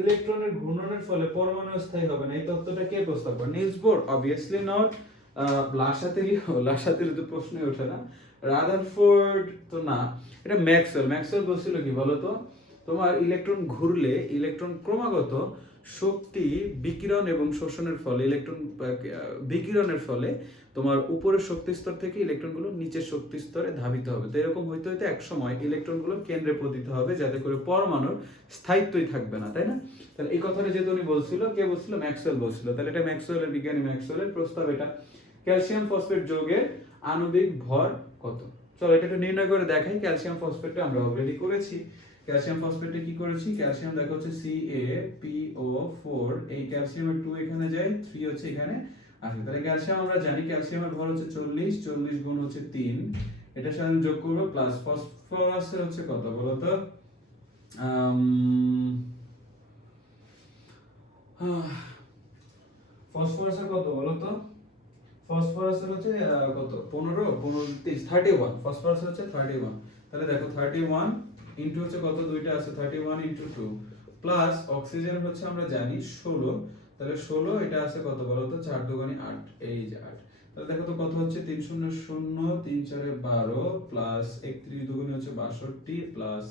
ইলেকট্রনের ঘূর্ণনের ফলে পরমাণু স্থায়ী হবে না, এই তত্ত্বটা কে প্রস্তাব করে? Niels Bohr? Obviously not. লাসাতেলি তো প্রশ্নই ওঠে না। রাদারফোর্ড তো না। এটা ম্যাক্সওয়েল। ম্যাক্সওয়েল বলছিল কি বলতো, তোমার ইলেকট্রন ঘুরলে ইলেকট্রন ক্রমাগত শক্তি বিকিরণ এবং শোষণের ফলে বিকিরণের ফলে তোমার উপরের শক্তি স্তর থেকে ইলেকট্রনগুলো নিচের শক্তি স্তরে ধাবিত হবে। তো এরকম হইতে হইতে এক সময় ইলেকট্রনগুলো কেন্দ্রে পতিত হবে, যাতে করে পরমাণুর স্থায়িত্বই থাকবে না, তাই না? তাহলে এই কথাটা যেহেতু উনি বলছিল, কে বলছিল? ম্যাক্সওয়েল বলছিল। তাহলে এটা ম্যাক্সওয়েলের, বিজ্ঞানী ম্যাক্সওয়েলের প্রস্তাব এটা। ক্যালসিয়াম ফসফেট যৌগের আণবিক ভর কত? চলো এটা একটু নির্ণয় করে দেখাই। ক্যালসিয়াম ফসফেটটা আমরা অলরেডি করেছি। ক্যালসিয়াম ফসফেটে কি করেছি? ক্যালসিয়াম দেখো হচ্ছে CaPO4, এই ক্যালসিয়ামের 2 এখানে যায়, 3 হচ্ছে এখানে আসে। তাহলে ক্যালসিয়াম আমরা জানি ক্যালসিয়ামের ভর হচ্ছে 40, 40 গুণ হচ্ছে 3, এটার সাথে যোগ করব প্লাস ফসফরাসের হচ্ছে কত বলো তো? ফসফরাসের কত বলো তো? ফসফরাসের হচ্ছে কত? 15 15 31। ফসফরাস হচ্ছে 31। তাহলে দেখো 31 ইনটু হচ্ছে কত? দুইটা আছে, 31 ইনটু 2 প্লাস অক্সিজেন হচ্ছে আমরা জানি 16। তাহলে 16 এটা আছে কত বলো তো? 4 দুগুণে 8, এই যে 8। তাহলে দেখো তো কত হচ্ছে? 3 0 0 3 4 12 প্লাস 31 দুগুণে হচ্ছে 62 প্লাস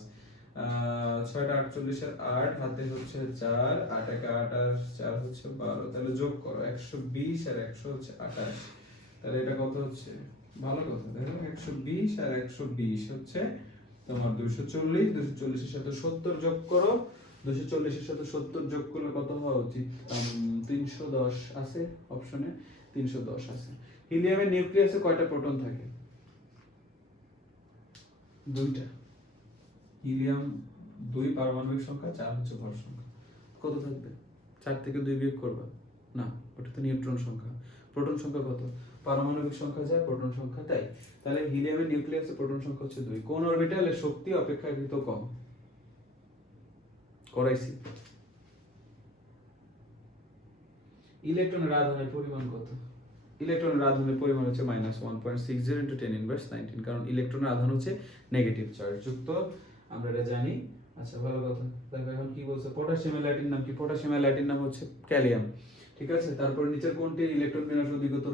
6 48 এর 8 হাতে হচ্ছে 4, 8 1 8 আর 4 হচ্ছে 12। তাহলে যোগ করো 120 আর 100 হচ্ছে 28। তাহলে এটা কত হচ্ছে? ভালো কথা, দেখো 120 আর 120 হচ্ছে তোমার 240। 240 এর সাথে 70 যোগ করো, 240 এর সাথে 70 যোগ করলে কত হওয়া উচিত? 310 আছে অপশনে, 310 আছে। হিলিয়ামের নিউক্লিয়াসে কয়টা প্রোটন থাকে? দুইটা। হিলিয়াম 2 পারমাণবিক সংখ্যা, 4 হচ্ছে ভর সংখ্যা। কত থাকবে? 4 থেকে 2 বিয়োগ করবা না, ওটা তো নিউট্রন সংখ্যা। প্রোটন সংখ্যা কত? পারমাণবিক সংখ্যা যা, প্রোটন সংখ্যা তাই। তাহলে হিলিয়ামের নিউক্লিয়াসে প্রোটন সংখ্যা হচ্ছে 2। কোন অরবিটালে শক্তি অপেক্ষাকৃত কম? করাইছি। ইলেকট্রনের আধানের পরিমাণ কত? ইলেকট্রনের আধানের পরিমাণ হচ্ছে -1.60 × 10⁻19, কারণ ইলেকট্রনের আধান হচ্ছে নেগেটিভ চার্জ যুক্ত, আমরা এটা জানি। আচ্ছা ভালো কথা। দেখো এখন কি বলছে, পটাশিয়ামের ল্যাটিন নাম কি? পটাশিয়ামের ল্যাটিন নাম হচ্ছে ক্যালিয়াম, ঠিক আছে। তারপর নিচের কোনটি ইলেকট্রন বিন্যাস অধিকতর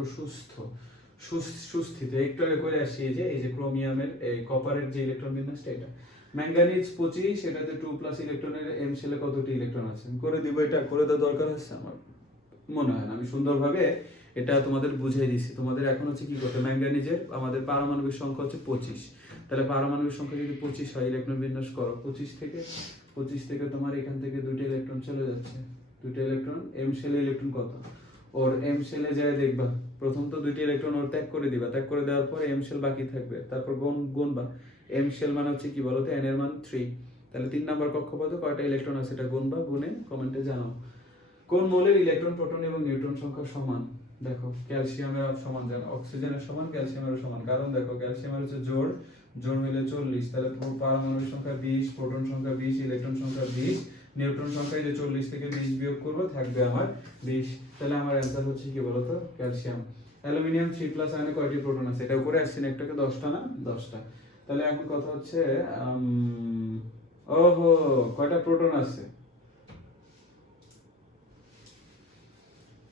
সুস্থিত? একটু আগে করে আসি, এই যে ক্রোমিয়ামের, এই কপারের যে ইলেকট্রন বিন্যাসটা এটা। ম্যাঙ্গানিজ 25, এটাতে 2+ ইলেকট্রনের এম শেলে কতটি ইলেকট্রন আছে? করে দিব, এটা করে দেওয়ার দরকার আছে আমার মনে হয় না। আমি সুন্দরভাবে এটা তোমাদের বুঝিয়ে দিছি। তোমাদের এখন হচ্ছে কি করতে, ম্যাঙ্গানিজের আমাদের পারমাণবিক সংখ্যা হচ্ছে 25। তাহলে পারমাণবিক সংখ্যা যদি 25 হয়, ইলেকট্রন বিন্যাস করো 25 থেকে তোমার এখান থেকে দুইটা ইলেকট্রন চলে যাচ্ছে, দুইটা ইলেকট্রন এম শেলে। ইলেকট্রন কত ওর? এম শেলে যায় দেখবা, প্রথম তো দুইটা ইলেকট্রন ওর ত্যাগ করে দিবা, ত্যাগ করে দেওয়ার পর এম শেল বাকি থাকবে, তারপর গুনবা। এম শেল মানে হচ্ছে কি বলতো? এন এর মান 3। তাহলে 3 নাম্বার কক্ষপথে কয়টা ইলেকট্রন আছে এটা গুনবা, গুনে কমেন্টে জানাও। কোন মৌলের ইলেকট্রন, প্রোটন এবং নিউট্রন সংখ্যা সমান? দেখো ক্যালসিয়ামের সমান, জানো অক্সিজেনের সমান, ক্যালসিয়ামের সমান। কারণ দেখো ক্যালসিয়ামের হচ্ছে জোড় হইলে 40, তাহলে পারমাণবিক সংখ্যা 20, প্রোটন সংখ্যা 20, ইলেকট্রন সংখ্যা 20, নিউট্রন সংখ্যা যে 40 থেকে 20 বিয়োগ করব, থাকবে আমার 20। তাহলে আমার অ্যান্সার হচ্ছে কি বলতো? ক্যালসিয়াম। অ্যালুমিনিয়াম 3+ আয়নে কয়টি প্রোটন আছে? এটা উপরে আসছে না, একটাকে 10টা না? 10টা। তাহলে এখন কথা হচ্ছে ওহো, কয়টা প্রোটন আছে?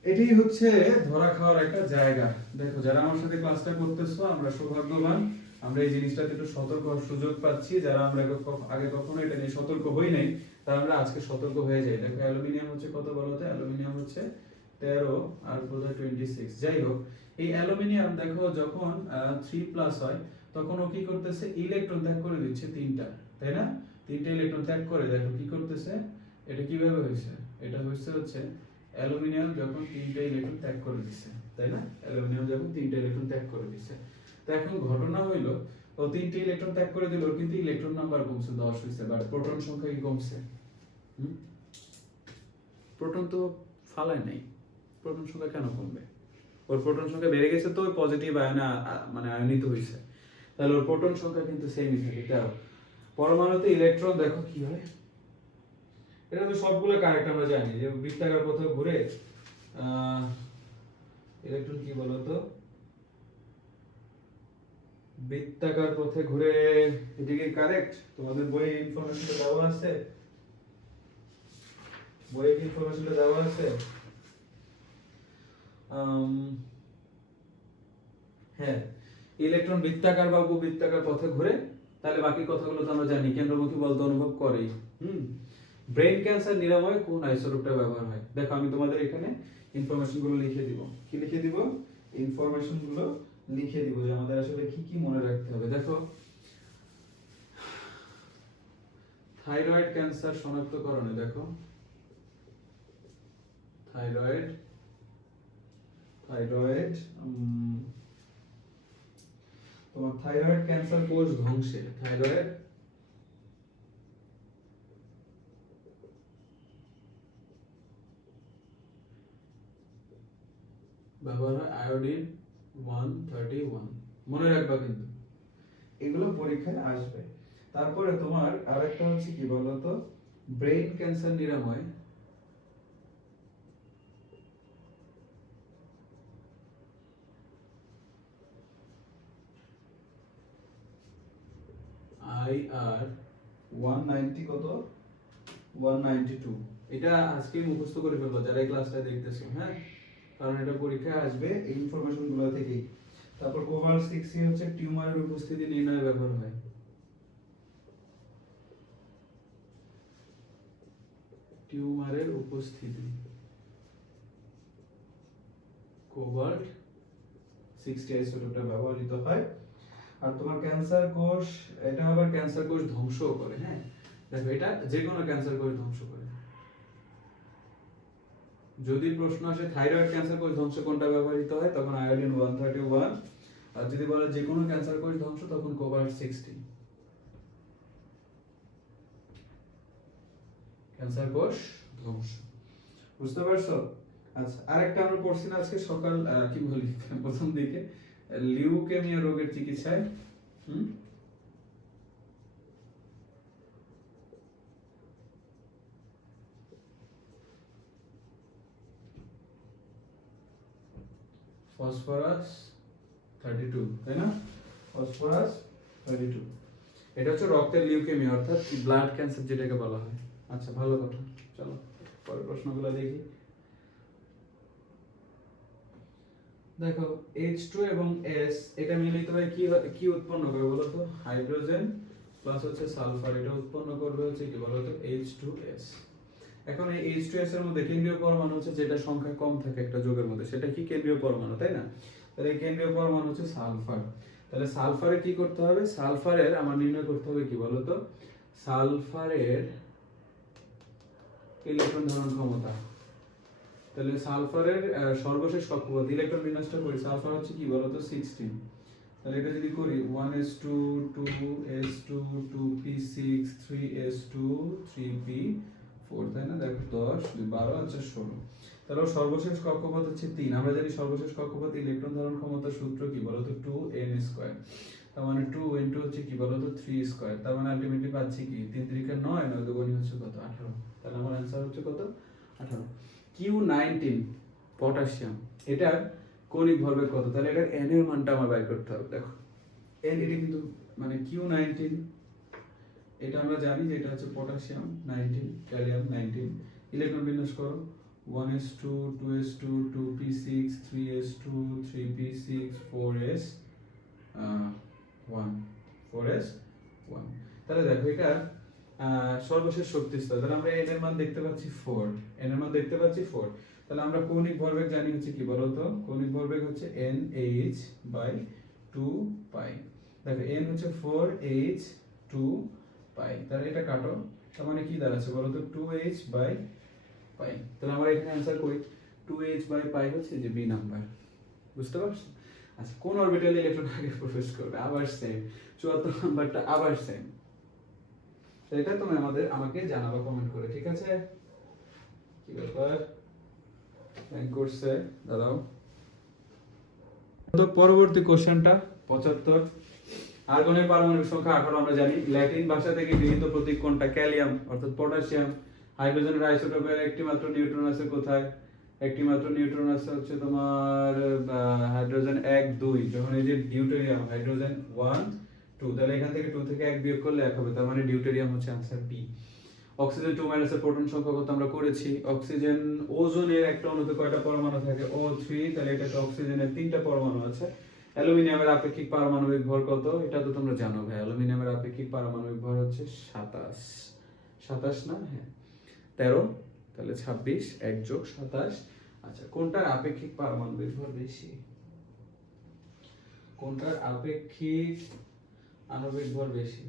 এটাই হচ্ছে ধরা খাওয়ার একটা জায়গা। দেখো যারা আমার সাথে ক্লাসটা করতেছো, আমরা সৌভাগ্যবান, আমরা এই জিনিসটাতে একটু সতর্ক হওয়ার সুযোগ পাচ্ছি। যারা আমরা আগে কখনো এটা নিয়ে সতর্ক হই নাই, তারা আমরা আজকে সতর্ক হয়ে যাই। দেখো অ্যালুমিনিয়াম হচ্ছে কত বলো তো? অ্যালুমিনিয়াম হচ্ছে 13 আর বোধহয় 26। যাই হোক, এই অ্যালুমিনিয়াম দেখো যখন 3+ হয়, তখন ও কি করতেছে? ইলেকট্রন ত্যাগ করে দিচ্ছে 3টা, তাই না? 3টা ইলেকট্রন ত্যাগ করে, দেখো কি করতেছে। এটা কিভাবে হয়েছে? এটা হচ্ছে অ্যালুমিনিয়াম যখন 3টা ইলেকট্রন ত্যাগ করে দিছে, তাই না? অ্যালুমিনিয়াম যখন 3টা ইলেকট্রন ত্যাগ করে দিছে, তো এখন ঘটনা হইলো ও 3টা ইলেকট্রন ত্যাগ করে দিল, কিন্তু ইলেকট্রন নাম্বার কমছে, 10 হইছে, বাট প্রোটন সংখ্যা কি কমছে? প্রোটন তো ফালায় নাই, প্রোটন সংখ্যা কেন কমবে? ওর প্রোটন সংখ্যা বেড়ে গেছে তো পজিটিভ আয়নে মানে আয়নিত হয়েছে, তাহলে ওর প্রোটন সংখ্যা কিন্তু সেমই থাকে 13। পরমাণুতে ইলেকট্রন দেখো কি হয়, এটা তো সবগুলো কারেক্ট আমরা জানি যে বৃত্তাকার পথে ঘুরে ইলেকট্রন কি বলতো, বৃত্তাকার পথে ঘুরে, এটা কি কারেক্ট? তোমাদের বইয়ে ইনফরমেশনটা দেওয়া আছে, বইয়ে কি ইনফরমেশনটা দেওয়া আছে? হ্যাঁ, ইলেকট্রন বৃত্তাকার বা উপবৃত্তাকার পথে ঘুরে, তাহলে বাকি কথাগুলো তো আমরা জানি, কেন্দ্রমুখী বল তো অনুভব করেই। ব্রেন ক্যান্সার নিরাময়ে কোন আইসোটোপটা ব্যবহার হয়? দেখো আমি তোমাদের এখানে ইনফরমেশন গুলো লিখে দিব। কি লিখে দিব? ইনফরমেশন গুলো লিখে দিব যে আমাদের আসলে কি কি মনে রাখতে হবে। দেখো, থাইরয়েড ক্যান্সার শনাক্তকরণে দেখো, থাইরয়েড তোমার থাইরয়েড ক্যান্সার কোষ ধ্বংসে, থাইরয়েড ব্যবহার হয় আয়োডিন 131, মনে রাখবা কিন্তু এগুলো পরীক্ষায় আসবে। তারপরে তোমার আরেকটা হচ্ছে কি বলতো, ব্রেন ক্যান্সার নিরাময় IR 190 কত 192, এটা আজকে মুখস্থ করে ফেলবো যারা এই ক্লাসটা দেখতেছো, হ্যাঁ, কারণ এটা পরীক্ষায় আসবে এই ইনফরমেশন গুলো থেকেই। তারপর কোভাল 6 হচ্ছে টিউমারের উপস্থিতি নির্ণয়ে ব্যবহার হয়, টিউমারের উপস্থিতি কোভাল্ট 60 আইসোটোপটা ব্যবহৃত হয়। আর তোমার ক্যান্সার কোষ, এটা আবার ক্যান্সার কোষ ধ্বংস করে, হ্যাঁ, দেখো এটা যে কোনো ক্যান্সার কোষ ধ্বংস করে। যদি প্রশ্ন আসে থাইরয়েড ক্যান্সার কোষ ধ্বংস কোনটা ব্যবহৃত হয়, তখন আয়োডিন 131, আর যদি বলে যে কোনো ক্যান্সার কোষ ধ্বংস, তখন কোভাল্ট 60। ক্যান্সার কোষ ধ্বংস, বুঝতে পারছো? আচ্ছা, আরেকটা আমরা পড়ছি না আজকে সকাল, কি বলি প্রথম দিকে, লিউকেমিয়া রোগের চিকিৎসায় ফসফরাস 32, তাই না? ফসফরাস 32, এটা হচ্ছে রক্তের লিউকেমিয়া অর্থাৎ ব্লাড ক্যান্সার যেটাকে বলা হয়। আচ্ছা, ভালো কথা, চলো পরের প্রশ্নগুলো দেখি। দেখো, H2 এবং S এটা মিলিত হয়ে কি উৎপন্ন করে বলো তো? হাইড্রোজেন প্লাস হচ্ছে সালফার, এটা উৎপন্ন করবে হচ্ছে কি বলো তো? H2S। এখন এই H2S এর মধ্যে কেন্দ্রীয় পরমাণু হচ্ছে যেটা সংখ্যা কম থাকে একটা যৌগের মধ্যে, সেটা কি কেন্দ্রীয় পরমাণু, তাই না? তাহলে এই কেন্দ্রীয় পরমাণু হচ্ছে সালফার। তাহলে সালফারে কি করতে হবে? সালফারের আমার নির্ণয় করতে হবে কি বলো তো? সালফারের ইলেকট্রন ধারণ ক্ষমতা। তাহলে সালফারের সর্বশেষ কক্ষপথ, ইলেকট্রন বিন্যাসটা করি, সালফার হচ্ছে কি বলতো 16। তাহলে এটা যদি করি 1s2 2s2 2p6 3s2 3p4, তাই না? দেখো 10 2 12, আচ্ছা 16। তাহলে সর্বশেষ কক্ষপথ হচ্ছে 3। আমরা জানি সর্বশেষ কক্ষপথ ইলেকট্রন ধারণ ক্ষমতার সূত্র কি বলতো? 2n²। তার মানে 2 ইনটু হচ্ছে কি বলতো 3²। তার মানে আলটিমেটলি পাচ্ছি কি 3 3 কে 9, 9 দুগুণী হচ্ছে কত 18। তাহলে আমার आंसर হচ্ছে কত 18। Q19 পটাশিয়াম, এটার কৌণিক ভরবেগ কত? তাহলে এটার n এর মানটা আমার বের করতে হবে। দেখো n এটা কিন্তু মানে Q19, এটা আমরা জানি যে এটা হচ্ছে পটাশিয়াম 19, ক্যালিয়াম 19। ইলেকট্রন বিন্যাস করো 1s2 2s2 2p6 3s2 3p6 4s1 4s1। তাহলে দেখো এটা সর্বশেষ শক্তি স্তর, তাহলে আমরা n এর মান দেখতে পাচ্ছি 4, n এর মান দেখতে পাচ্ছি 4। তাহলে আমরা কৌণিক ভরবেগ জানি হচ্ছে কি বলতো? কৌণিক ভরবেগ হচ্ছে nh/2 পাই। দেখো n হচ্ছে 4h2 পাই, তাহলে এটা কাটো, তার মানে কি দাঁড়াচ্ছে বলতো 2h/পাই। তাহলে আমরা এখানে অ্যানসার করি 2h/পাই হচ্ছে যে বি নাম্বার, বুঝতে পারছো? আচ্ছা, কোন অরবিটালে ইলেকট্রন আগে প্রবেশ করবে? আবার সেম, 74 নাম্বারটা আবার সেম। এটা তুমি আমাকে জানাবা কমেন্ট করে, ঠিক আছে? কি ব্যাপার ব্যাংক করছে দাঁড়াও। তো পরবর্তী কোশ্চেনটা 75 আর্গনের পারমাণবিক সংখ্যা 18 আমরা জানি ল্যাটিন ভাষা থেকে গৃহীত প্রতীক কোনটা ক্যালিয়াম অর্থাৎ পটাশিয়াম হাইড্রোজেনের আইসোটোপের একটি মাত্র নিউট্রন আছে কোথায় একটি মাত্র নিউট্রন আছে হচ্ছে তোমার হাইড্রোজেন 1 2 যখন এই যে ডিউটেরিয়াম হাইড্রোজেন 1 2 তাহলে এখান থেকে 2 থেকে 1 বিয়োগ করলে 1 হবে তার মানে ডিউটেরিয়াম হচ্ছে আনসার বি অক্সিজেন 2 এর প্রোটন সংখ্যা কত আমরা করেছি অক্সিজেন ওজোনের একটা অণুতে কয়টা পরমাণু থাকে O3 তাহলে এটাতে অক্সিজেনের 3টা পরমাণু আছে অ্যালুমিনিয়ামের আপেক্ষিক পারমাণবিক ভর কত এটা তো তোমরা জানো ভাই অ্যালুমিনিয়ামের আপেক্ষিক পারমাণবিক ভর হচ্ছে 27 27 না হ্যাঁ 13 তাহলে 26 1 যোগ 27 আচ্ছা কোনটার আপেক্ষিক পারমাণবিক ভর বেশি কোনটার আপেক্ষিক আণবিক ভর বেশি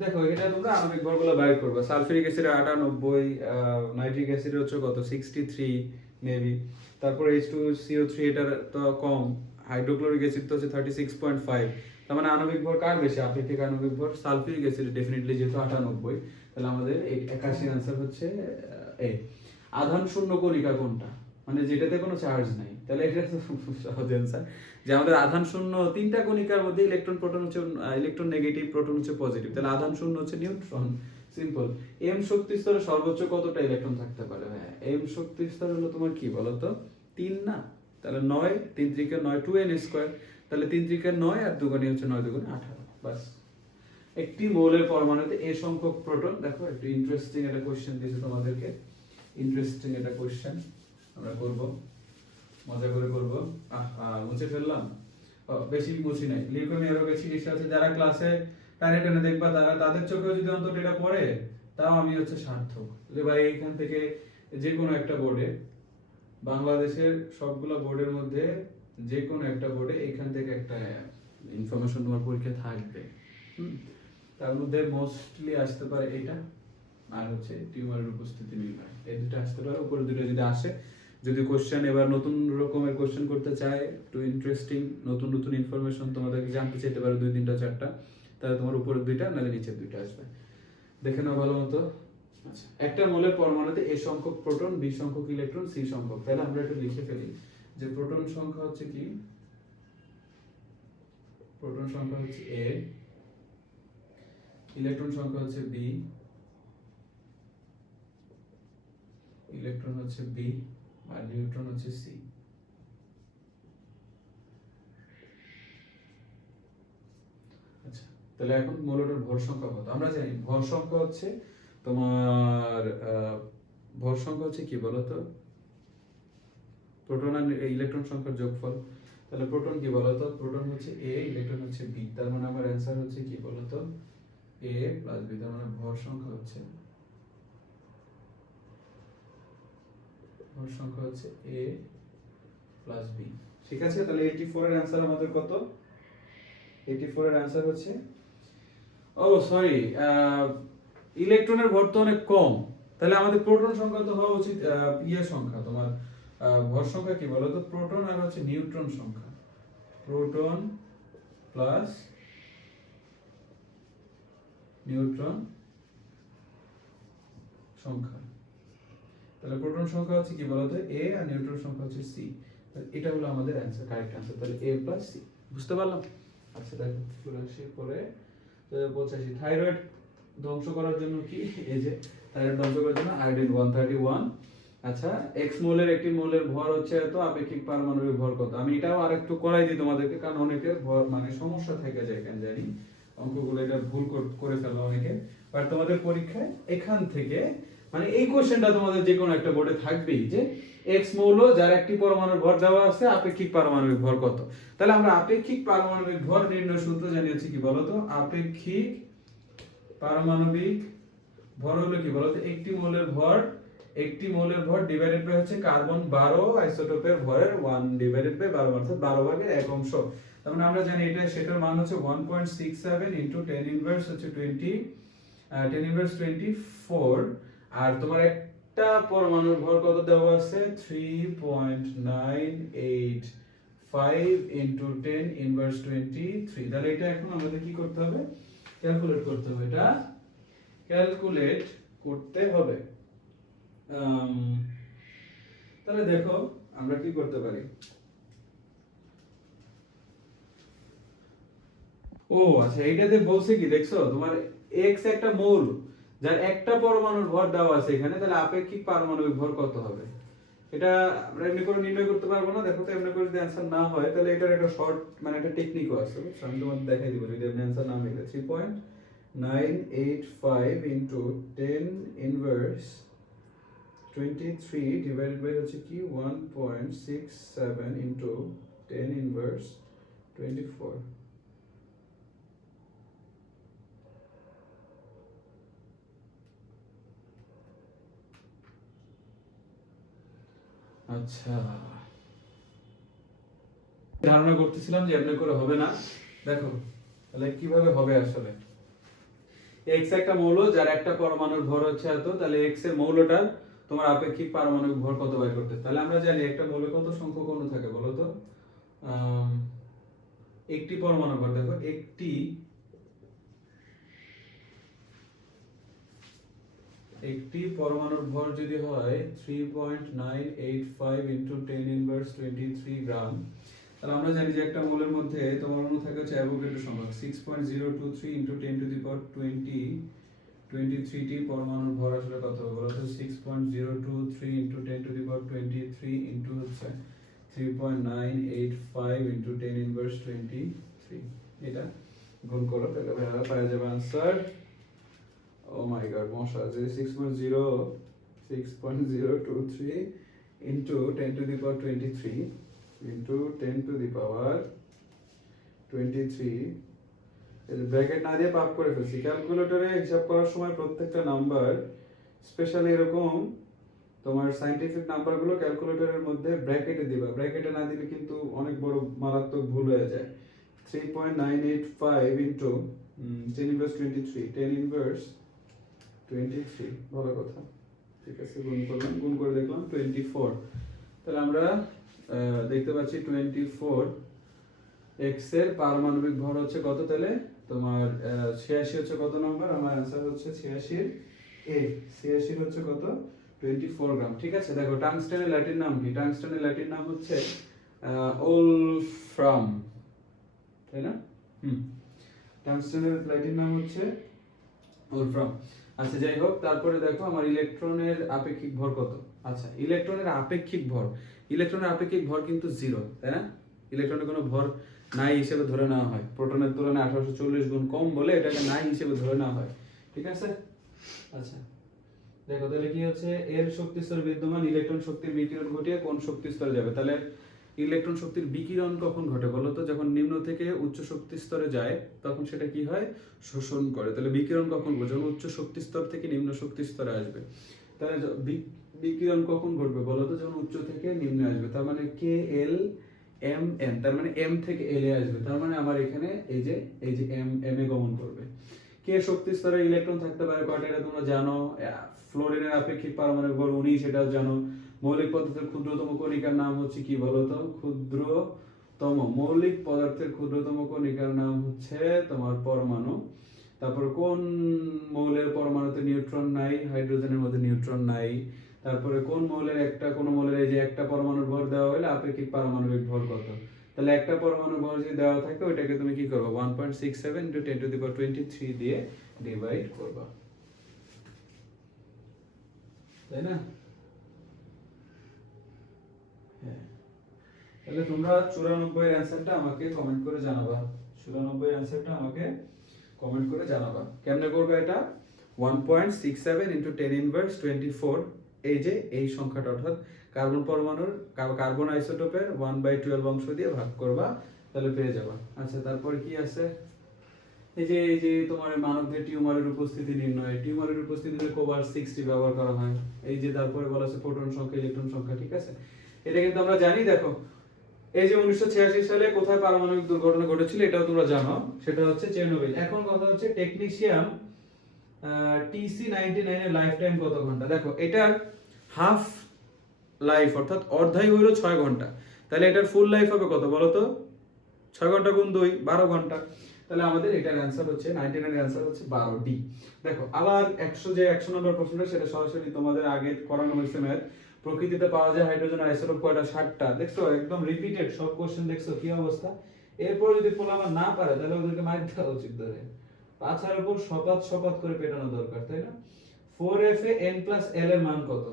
দেখো এটা তোমরা আণবিক ভরগুলো বাইর করবে সালফিউরিক অ্যাসিডের 98 নাইট্রিক অ্যাসিডের হচ্ছে কত 63 মেবি তারপর H2CO3 এটার তো কম হাইড্রোক্লোরিক অ্যাসিড তো হচ্ছে 36.5 তার মানে আণবিক ভর কার বেশি আপেক্ষিক আণবিক ভর সালফিউরিক অ্যাসিড ডেফিনেটলি যেহেতু 98 তাহলে আমাদের 81 आंसर হচ্ছে এ আধান শূন্য কণিকা কোনটা মানে যেটাতে কোনো চার্জ নাই তাহলে এটা তো সহজ आंसर যে আমাদের আধান শূন্য তিনটা কণিকার মধ্যে ইলেকট্রন প্রোটন হচ্ছে ইলেকট্রন নেগেটিভ প্রোটন হচ্ছে পজিটিভ তাহলে আধান শূন্য হচ্ছে নিউট্রন সিম্পল m শক্তি স্তরে সর্বোচ্চ কতটা ইলেকট্রন থাকতে পারে হ্যাঁ m শক্তি স্তর হলো তোমার কি বলো তো 3 না তাহলে 9 3 3 9 2n স্কয়ার তাহলে 3 3 9 আর 2 গুণে হচ্ছে 9 2 গুণে 18 বাস একটি মৌলের পরমাণুতে a সংখ্যক প্রোটন দেখো একটু ইন্টারেস্টিং একটা কোশ্চেন দিয়েছে তোমাদেরকে ইন্টারেস্টিং একটা কোশ্চেন আমরা করব মজা করে করব মুছে ফেললাম বেশি মুছি নাই লিউকেমিয়া রোগের চিকিৎসা আছে যারা ক্লাসে টানে দেখবা তারা তাদের চোখেও যদি অন্তত এটা পড়ে তাও আমি হচ্ছে সার্থক যে ভাই এখান থেকে যে কোনো একটা বোর্ডে বাংলাদেশের সবগুলো বোর্ডের মধ্যে যে কোনো একটা বোর্ডে এখান থেকে একটা ইনফরমেশন তোমার পরীক্ষা থাকবে তার মধ্যে মোস্টলি আসতে পারে এটা আর হচ্ছে টিউমারের উপস্থিতি নির্ণয় এই দুটো আসতে পারে উপরে দুটো যদি আসে যদি কোশ্চেন এবার নতুন রকমের কোশ্চেন করতে চায় একটু ইন্টারেস্টিং নতুন নতুন ইনফরমেশন তোমাদেরকে জানতে চাইতে পারে 2 3টা 4টা তাহলে তোমার উপরের দুইটা নালে নিচের দুইটা আসবে দেখে নাও ভালো মতো আচ্ছা একটা মৌলের পরমাণুতে a সংখ্যক প্রোটন b সংখ্যক ইলেকট্রন c সংখ্যক তাহলে আমরা একটু লিখে ফেলি যে প্রোটন সংখ্যা হচ্ছে কি প্রোটন সংখ্যা হচ্ছে a ইলেকট্রন সংখ্যা হচ্ছে b ইলেকট্রন হচ্ছে b আর নিউট্রন হচ্ছে c আচ্ছা তাহলে এখন মৌলটার ভর সংখ্যা কত আমরা জানি ভর সংখ্যা হচ্ছে তোমার ভর সংখ্যা হচ্ছে কি বলতো প্রোটন আর ইলেকট্রন সংখ্যার যোগফল তাহলে প্রোটন কি বলতো প্রোটন হচ্ছে a ইলেকট্রন হচ্ছে b তার মানে আমার आंसर হচ্ছে কি বলতো a + b তার মানে ভর সংখ্যা হচ্ছে a + b ঠিক আছে তাহলে 84 এর आंसर আমাদের কত 84 এর आंसर হচ্ছে ও সরি ইলেকট্রনের ভর তো অনেক কম তাহলে আমাদের প্রোটন সংখ্যা তো হওয়া উচিত সংখ্যা তোমার ভর সংখ্যা কি বলতো প্রোটন আর হচ্ছে নিউট্রন সংখ্যা প্রোটন প্লাস নিউট্রন সংখ্যা তাহলে প্রোটন সংখ্যা হচ্ছে কি বলতো a আর নিউট্রন সংখ্যা হচ্ছে c এটা হলো আমাদের आंसर কারেক্ট आंसर তাহলে a + c বুঝতে পারলাম আচ্ছা দেখো 84 পরে 85 থাইরয়েড ধ্বংস করার জন্য কি এই যে থাইরয়েড ধ্বংস করার জন্য আয়োডিন 131 আচ্ছা x মোলের একটি মোলের ভর হচ্ছে এত আপেক্ষিক পারমাণবিক ভর কত আমি এটাও আরেকটু করাই দিই তোমাদেরকে কারণ অনেকের ভর মানে সমস্যা থেকে যায় কেন জানি অঙ্কগুলো এটা ভুল করে ফেলে অনেকে বাট তোমাদের পরীক্ষায় এখান থেকে মানে এই কোশ্চেনটা তোমাদের যে কোনো একটা বোর্ডে থাকবেই যে x মৌল যার একটি পরমাণুর ভর দেওয়া আছে আপেক্ষিক পারমাণবিক ভর কত তাহলে আমরা আপেক্ষিক পারমাণবিক ভর নির্ণয় সূত্র জানি হচ্ছে কি বলতো আপেক্ষিক পারমাণবিক ভর হলো কি বলতো একটি মৌলের ভর ডিভাইডেড বাই হচ্ছে কার্বন 12 আইসোটোপের ভরের 1/12 অর্থাৎ 12 ভাগের 1 অংশ তার মানে আমরা জানি এটা সেটার মান হচ্ছে 1.67 * 10 ইনভার্স হচ্ছে 10 ইনভার্স 24 আর তোমার একটা পরমাণুর ভর কত দেওয়া আছে 3.985 * 10 ইনভার্স 23 তাহলে এটা এখন আমাদের কি করতে হবে ক্যালকুলেট করতে হবে এটা ক্যালকুলেট করতে হবে আম, তাহলে দেখো আমরা কি করতে পারি। ও আচ্ছা, এইটাতে বলছে কি দেখছো, তোমার এক্স একটা মৌল যার একটা পরমাণুর ভর দেওয়া আছে এখানে, তাহলে আপেক্ষিক পারমাণবিক ভর কত হবে। এটা আমরা এমনি করে নির্ণয় করতে পারবো না। দেখো তো এমনি করে যদি অ্যান্সার না হয় তাহলে এটার একটা শর্ট মানে একটা টেকনিকও আছে, বুঝছো? আমি তোমাদের দেখাই দিব যদি এমনি অ্যান্সার না মিলে। 3.985 ইনটু 10 ইনভার্স 23 ডিভাইডেড বাই হচ্ছে কি 1.67 ইনটু 10 ইনভার্স 24। আচ্ছা, ধারণা করতেছিলাম যে এমনি করে হবে না। দেখো তাহলে কিভাবে হবে আসলে। x একটা মৌল যার একটা পরমাণুর ভর হচ্ছে এত, তাহলে x এর মৌলটার তোমার আপেক্ষিক পারমাণবিক ভর কত বের করতে। তাহলে আমরা জানি একটা মৌলে কত সংখ্যক অণু থাকে বলো তো। একটি পরমাণুর ভর, দেখো একটি পরমাণুর ভর যদি হয় 3.985 ইনটু 10 ইনভার্স 23 গ্রাম, তাহলে আমরা জানি যে একটা মোলের মধ্যে তোমার অণু থাকে হচ্ছে অ্যাভোগাড্রো সংখ্যক 6.023 ইনটু 10 টু দি পাওয়ার 23 টি পরমাণুর ভর আসলে কত হবে বলো তো। 6.023 into 10 to the power 23 into হচ্ছে 3.985 ইনটু 10 ইনভার্স 23, এটা গুণ করো তাহলে ভাইরা পাওয়া যাবে आंसर। ও মাই গড, মশা যে 6.023 into 10 to the power 23 into 10 to the power 23, এই যে ব্র্যাকেট না দিয়ে পাপ করে ফেলছি। ক্যালকুলেটরে হিসাব করার সময় প্রত্যেকটা নাম্বার স্পেশালি এরকম তোমার সায়েন্টিফিক নাম্বারগুলো ক্যালকুলেটরের মধ্যে ব্র্যাকেটে দিবা, ব্র্যাকেটে না দিলে কিন্তু অনেক বড় মারাত্মক ভুল হয়ে যায়। 3.985 ইনটু 10 ইনভার্স 23, 10 ইনভার্স 23, ভালো কথা। ঠিক আছে, গুণ করলাম, গুণ করে দেখলাম 24। তাহলে আমরা দেখতে পাচ্ছি 24 এক্স এর পারমাণবিক ভর হচ্ছে কত, তাহলে তোমার 86 হচ্ছে কত নাম্বার, আমার आंसर হচ্ছে 86 এ 86 হচ্ছে কত 24 গ্রাম। ঠিক আছে, দেখো টাংস্টেনের ল্যাটিন নাম কি, টাংস্টেনের ল্যাটিন নাম হচ্ছে ওলফ্রাম, তাই না? টাংস্টেনের ল্যাটিন নাম হচ্ছে ওলফ্রাম। আচ্ছা যাই হোক, তারপরে দেখো আমার ইলেকট্রনের আপেক্ষিক ভর কত। আচ্ছা ইলেকট্রনের আপেক্ষিক ভর কিন্তু 0, তাই না? ইলেকট্রনের কোনো ভর নাই হিসেবে ধরে নেওয়া হয়, প্রোটনের তুলনায় 1840 গুণ কম বলে এটাকে নাই হিসেবে ধরে নেওয়া হয়। ঠিক আছে, আচ্ছা দেখো তাহলে কি হচ্ছে, এর শক্তি স্তরে বিদ্যমান ইলেকট্রন শক্তির বিকিরণ ঘটিয়ে কোন শক্তি স্তরে যাবে। তাহলে ইলেকট্রন শক্তির বিকিরণ কখন ঘটে বলো তো, যখন নিম্ন থেকে উচ্চ শক্তি স্তরে যায় তখন সেটা কি হয়, শোষণ করে। তাহলে বিকিরণ কখন ঘটবে, যখন উচ্চ শক্তি স্তর থেকে নিম্ন শক্তি স্তরে আসবে। তাহলে বিকিরণ কখন ঘটবে বলো তো, যখন উচ্চ থেকে নিম্নে আসবে। তার মানে কে এল এম এন, তার মানে এম থেকে এল এ আসবে। তার মানে আমার এখানে এই যে এম এ গমন করবে। কে শক্তি স্তরে ইলেকট্রন থাকতে পারে কয়টা, এটা তোমরা জানো। ফ্লোরিনের আপেক্ষিক পারমাণবিক ভর 19, সেটাও জানো। মৌলিক পদার্থের ক্ষুদ্রতম কণিকার নাম হচ্ছে কি বলতো, মৌলিক পদার্থের ক্ষুদ্রতম কণিকার নাম হচ্ছে তোমার পরমাণু। তারপর কোন মৌলের পরমাণুতে নিউট্রন নাই, হাইড্রোজেনের মধ্যে নিউট্রন নাই। তারপরে কোন মৌলের এই যে একটা পরমাণুর ভর দেওয়া হলে আপেক্ষিক পারমাণবিক ভর কত। তাহলে একটা পরমাণুর ভর যদি দেওয়া থাকে ওইটাকে তুমি কি করবে, 1.67 × 10⁻23 দিয়ে ডিভাইড করবা, তাই না? হ্যাঁ, তাহলে তোমরা 94 এর অ্যানসারটা আমাকে কমেন্ট করে জানাবা। 94 এর অ্যানসারটা আমাকে কমেন্ট করে জানাবা। কেমনে করবে এটা, 1.67 × 10⁻24, এই যে এই সংখ্যাটা অর্থাৎ কার্বন পরমাণুর কার্বন আইসোটোপের 1/12 অংশ দিয়ে ভাগ করবা, তাহলে পেয়ে যাবা। আচ্ছা তারপর কি আছে, এই যে তোমার মানবদের টিউমারের উপস্থিতি নির্ণয়, টিউমারের উপস্থিতিতে কোবাল্ট 60 ব্যবহার করা হয়। এই যে তারপরে বলা আছে প্রোটন সংখ্যা, ইলেকট্রন সংখ্যা। ঠিক আছে, এটা কিন্তু আমরা জানি। দেখো এই যে 1986 সালে কোথায় পারমাণবিক দুর্ঘটনা ঘটেছিল এটাও তোমরা জানো, সেটা হচ্ছে চেরনোবিল। এখন কথা হচ্ছে টেকনিশিয়াম TC99 এর লাইফ টাইম কত ঘন্টা। দেখো এটার হাফ লাইফ অর্থাৎ অর্ধাই হলো 6 ঘন্টা, তাহলে এটার ফুল লাইফ হবে কত বলো তো, 6 ঘন্টা গুণ 2 12 ঘন্টা। তাহলে আমাদের এটার অ্যান্সার হচ্ছে 99 এর অ্যান্সার হচ্ছে 12 ডি। দেখো আবার 100 নম্বর প্রশ্নটা সেটা সরাসরি তোমাদের আগে করানো হয়েছে ম্যাথ। প্রকৃতিতে পাওয়া যায় হাইড্রোজেন আইসোটোপ কয়টা? 60টা। দেখছো একদম রিপিটেড সব কোশ্চেন, দেখছো কি অবস্থা। এরপর যদি পোলাপান না পারে তাহলে ওদেরকে মার দেওয়া উচিত ধরে, পাছার উপর শপাত করে পেটানো দরকার, তাই না? 4f এ n প্লাস l এর মান কত?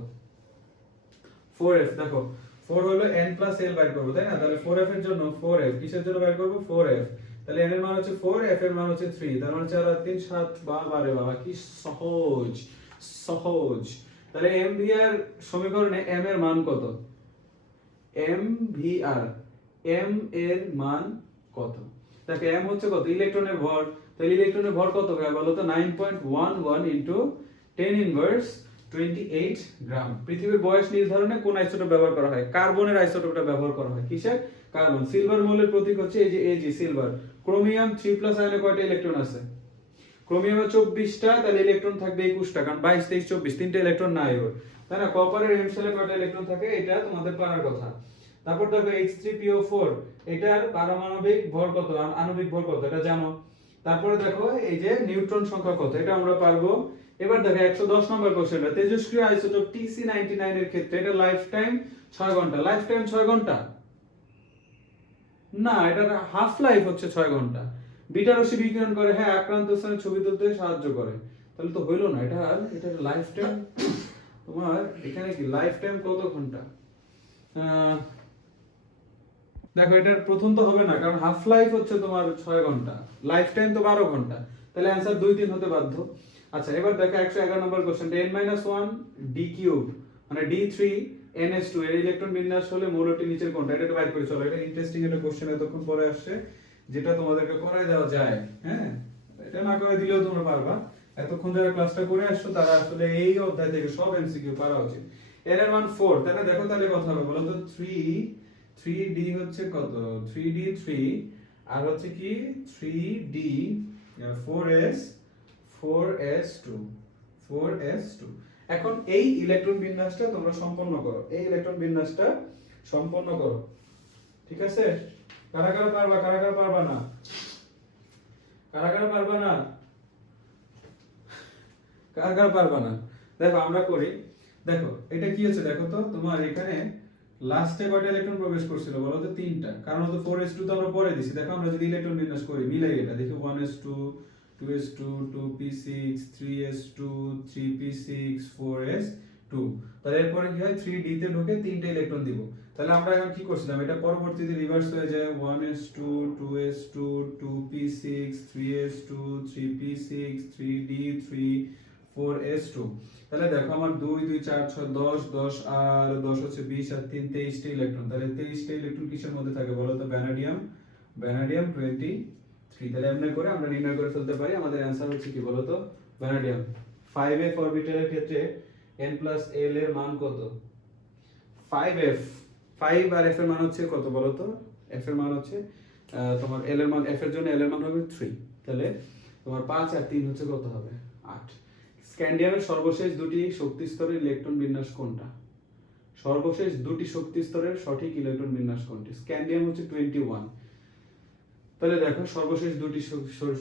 4f দেখো 4 হলো n প্লাস l বাইর করব, তাই না? তাহলে 4f এর জন্য 4f কিসের জন্য বাইর করব? 4f। তাহলে n এর মান হচ্ছে 4, f এর মান হচ্ছে 3, তার মানে 4 আর 3 7। বাবা রে বাবা কি সহজ সহজ। তাহলে mvr সমীকরণে m এর মান কত? mvr m এর মান কত? দেখো m হচ্ছে কত? ইলেকট্রনের ভর। তাহলে ইলেকট্রনের ভর কত হবে বলো তো? 9.11 ইনটু 10 ইনভার্স 28 গ্রাম। পৃথিবীর বয়স নির্ধারণে কোন আইসোটোপ ব্যবহার করা হয়? কার্বনের আইসোটোপটা ব্যবহার করা হয়। কিসের? কার্বন। সিলভার মৌলের প্রতীক হচ্ছে এই যে Ag, সিলভার। ক্রোমিয়াম 3+ আয়নে কয়টা ইলেকট্রন আছে? ক্রোমিয়ামে 24টা, তাহলে ইলেকট্রন থাকবে 21টা, কারণ 22 23 24 তিনটা ইলেকট্রন নাই ওর, তাই না? কপারের m শেলে কয়টা ইলেকট্রন থাকে এটা তোমাদের পারার কথা। তারপর দেখো H3PO4 এটার পারমাণবিক ভর কত, আণবিক ভর কত এটা জানো। তারপরে দেখো এই যে নিউট্রন সংখ্যা কত এটা আমরা পারবো। এবার দেখো 110 নম্বর কোশ্চেনটা, তেজস্ক্রিয় আইসোটোপ Tc99 এর ক্ষেত্রে এটা লাইফ টাইম 6 ঘন্টা। লাইফ টাইম 6 ঘন্টা না, এটার হাফ লাইফ হচ্ছে 6 ঘন্টা। বিটা রশ্মি বিকিরণ করে, হ্যাঁ, আক্রান্ত স্থানে ছবি তুলতে সাহায্য করে। তাহলে তো হইলো না, এটার লাইফ টাইম তোমার এখানে কি লাইফ টাইম কত ঘন্টা? দেখো এটার প্রথম তো হবে না, কারণ হাফ লাইফ হচ্ছে তোমার 6 ঘন্টা, লাইফ টাইম তো 12 ঘন্টা। তাহলে অ্যানসার 2 3 হতে বাধ্য। আচ্ছা এবার দেখো 111 নম্বর কোশ্চেন, n-1 d³ মানে d3 ns2 এর ইলেকট্রন বিন্যাস হলে মৌলটি নিচের কোনটা? এটা বাইর করে চলো। এটা ইন্টারেস্টিং একটা কোশ্চেন এতক্ষণ পরে আসছে, যেটা তোমাদেরকে করাই দেওয়া যায়। হ্যাঁ, এটা না করে দিলেও তোমরা পারবা। এতক্ষণ যারা ক্লাসটা করে আসছো তারা আসলে এই অধ্যায় থেকে সব এমসিকিউ পারা উচিত। n এর মান 4, তাহলে দেখো তাহলে কথা হবে বলো তো। 3d হচ্ছে কত? 3d 3 আর হচ্ছে কি 3d 4s2। এখন এই ইলেকট্রন বিন্যাসটা তোমরা সম্পন্ন করো, এই ইলেকট্রন বিন্যাসটা সম্পন্ন করো, ঠিক আছে? কারা কারা পারবা, কারা কারা পারবা না? কারা কারা পারবা না? কারা কারা পারবা না? দেখো আমরা করি। দেখো এটা কি হচ্ছে দেখো তো, তোমার এখানে লাস্টে কয়টা ইলেকট্রন প্রবেশ করছিল বলো তো? 3টা, কারণ তো 4s2 তো আমরা পরে দিছি। দেখো আমরা যদি ইলেকট্রন বিন্যাস করি মিলাই এটা দেখো, 1s2 2s2 2p6 3s2 3p6 4s2, তাহলে এরপরে কি হয় 3d তে ঢোকে 3টা ইলেকট্রন দিব। তাহলে আমরা এখন কি করছিলাম, এটা পরবর্তীতে রিভার্স হয়ে যায় 1s2 2s2 2p6 3s2 3p6 3d3 4s2। তাহলে দেখো আমার 2 2 4 6 10 10 আর 10 হচ্ছে 20 আর 3 23টা ইলেকট্রন। তাহলে 23টা ইলেকট্রন কিসের মধ্যে থাকে বলো তো? ভ্যানাডিয়াম 23। তাহলে এমনি করে আমরা নির্ণয় করে ফেলতে পারি। আমাদের অ্যানসার হচ্ছে কি বলো তো? ভ্যানাডিয়াম। 5f অরবিটালের ক্ষেত্রে n প্লাস l এর মান কত? 5f 5 আর f এর মান হচ্ছে কত বলো তো? f এর মান হচ্ছে তোমার l এর মান, f এর জন্য l এর মান হবে 3। তাহলে তোমার 5 আর 3 হচ্ছে কত হবে? 8। স্ক্যান্ডিয়ামের সর্বশেষ দুটি শক্তি স্তরের ইলেকট্রন বিন্যাস কোনটা? সর্বশেষ দুটি শক্তি স্তরের সঠিক ইলেকট্রন বিন্যাস কোনটি? স্ক্যান্ডিয়াম হচ্ছে 21। তাহলে দেখো সর্বশেষ দুটি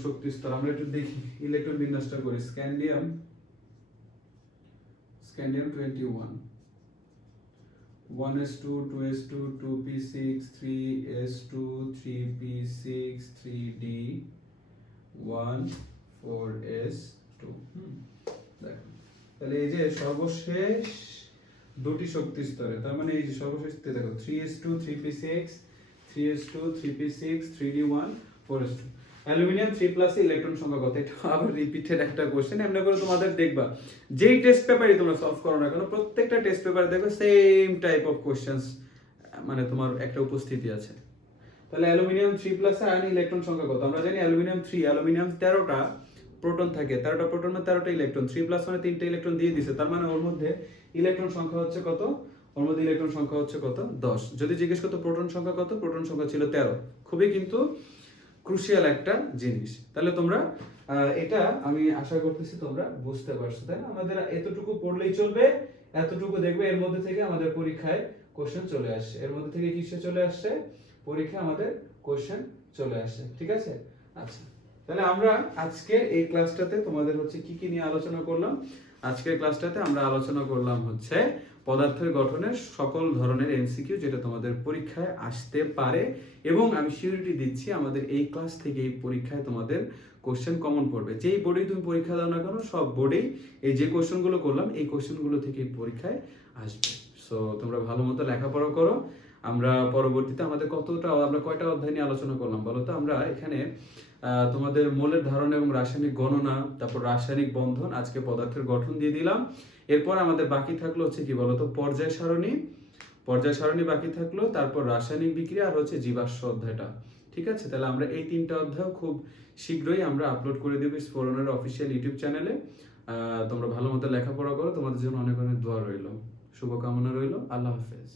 শক্তি স্তর আমরা একটু দেখি, ইলেকট্রন বিন্যাসটা করি। Scandium 21 1s2 2s2 2p6 3s2 3p6 3d1 4s2। দেখো তাহলে এই যে সর্বশেষ দুটি শক্তি স্তরে, তার মানে এই যে সর্বশেষ দেখো 3s2 3p6 3s2 3p6 3d1 4s2। Aluminium 3+ এ ইলেকট্রন সংখ্যা কত? এটা আবার রিপিটেড একটা কোশ্চেন। এমনি করে তোমাদের দেখবা যেই টেস্ট পেপারই তোমরা সলভ করো না কেন, প্রত্যেকটা টেস্ট পেপারে দেখবে সেম টাইপ অফ কোশ্চেন্স, মানে তোমার একটা উপস্থিতি আছে। তাহলে অ্যালুমিনিয়াম 3+ এ আয়ন ইলেকট্রন সংখ্যা কত? আমরা জানি অ্যালুমিনিয়াম 3, অ্যালুমিনিয়াম 13টা প্রোটন থাকে, 13টা প্রোটন মানে 13টা ইলেকট্রন। 3+ মানে 3টা ইলেকট্রন দিয়ে দিছে, তার মানে ওর মধ্যে ইলেকট্রন সংখ্যা হচ্ছে কত? ওর মধ্যে ইলেকট্রন সংখ্যা হচ্ছে কত? 10। যদি জিজ্ঞেস করতো প্রোটন সংখ্যা কত, প্রোটন সংখ্যা ছিল 13। খুবই কিন্তু ক্রুশিয়াল একটা জিনিস। তাহলে তোমরা এটা আমি আশা করতেছি তোমরা বুঝতে পারছো, তাই না? আমাদের এতটুকু পড়লেই চলবে, এতটুকু দেখবে এর মধ্যে থেকে আমাদের পরীক্ষায় কোশ্চেন চলে আসছে। এর মধ্যে থেকে কিসে চলে আসছে? পরীক্ষায় আমাদের কোশ্চেন চলে আসছে, ঠিক আছে? আচ্ছা। তাহলে আমরা আজকে এই ক্লাসটাতে তোমাদের হচ্ছে কি কি নিয়ে আলোচনা করলাম। আজকের ক্লাসটাতে আমরা আলোচনা করলাম হচ্ছে পদার্থের গঠনের সকল ধরনের এমসিকিউ যেটা তোমাদের পরীক্ষায় আসতে পারে, এবং আমি সিউরিটি দিচ্ছি আমাদের এই ক্লাস থেকে এই পরীক্ষায় তোমাদের কোশ্চেন কমন পড়বে। যেই বোর্ডেই তুমি পরীক্ষা দাও না কেন, সব বোর্ডেই এই যে কোশ্চেনগুলো করলাম এই কোশ্চেনগুলো থেকে পরীক্ষায় আসবে। সো তোমরা ভালো মতো লেখাপড়া করো। আমরা পরবর্তীতে আমাদের আমরা কয়টা অধ্যায় নিয়ে আলোচনা করলাম বলো তো? আমরা এখানে তোমাদের মৌলের ধারণা এবং রাসায়নিক গণনা, তারপর রাসায়নিক বন্ধন, আজকে পদার্থের গঠন দিয়ে দিলাম। এরপর আমাদের বাকি থাকলো হচ্ছে কি বলতো, পর্যায় সারণী বাকি থাকলো, তারপর রাসায়নিক বিক্রিয়া, আর হচ্ছে জীবাশ্ম অধ্যায়টা। ঠিক আছে, তাহলে আমরা এই 3টা অধ্যায় খুব শীঘ্রই আমরা আপলোড করে দেব স্ফোরনের অফিসিয়াল ইউটিউব চ্যানেলে। তোমরা ভালো মতো লেখাপড়া করো, তোমাদের জন্য অনেক অনেক দোয়া রইলো, শুভকামনা রইলো। আল্লাহ হাফেজ।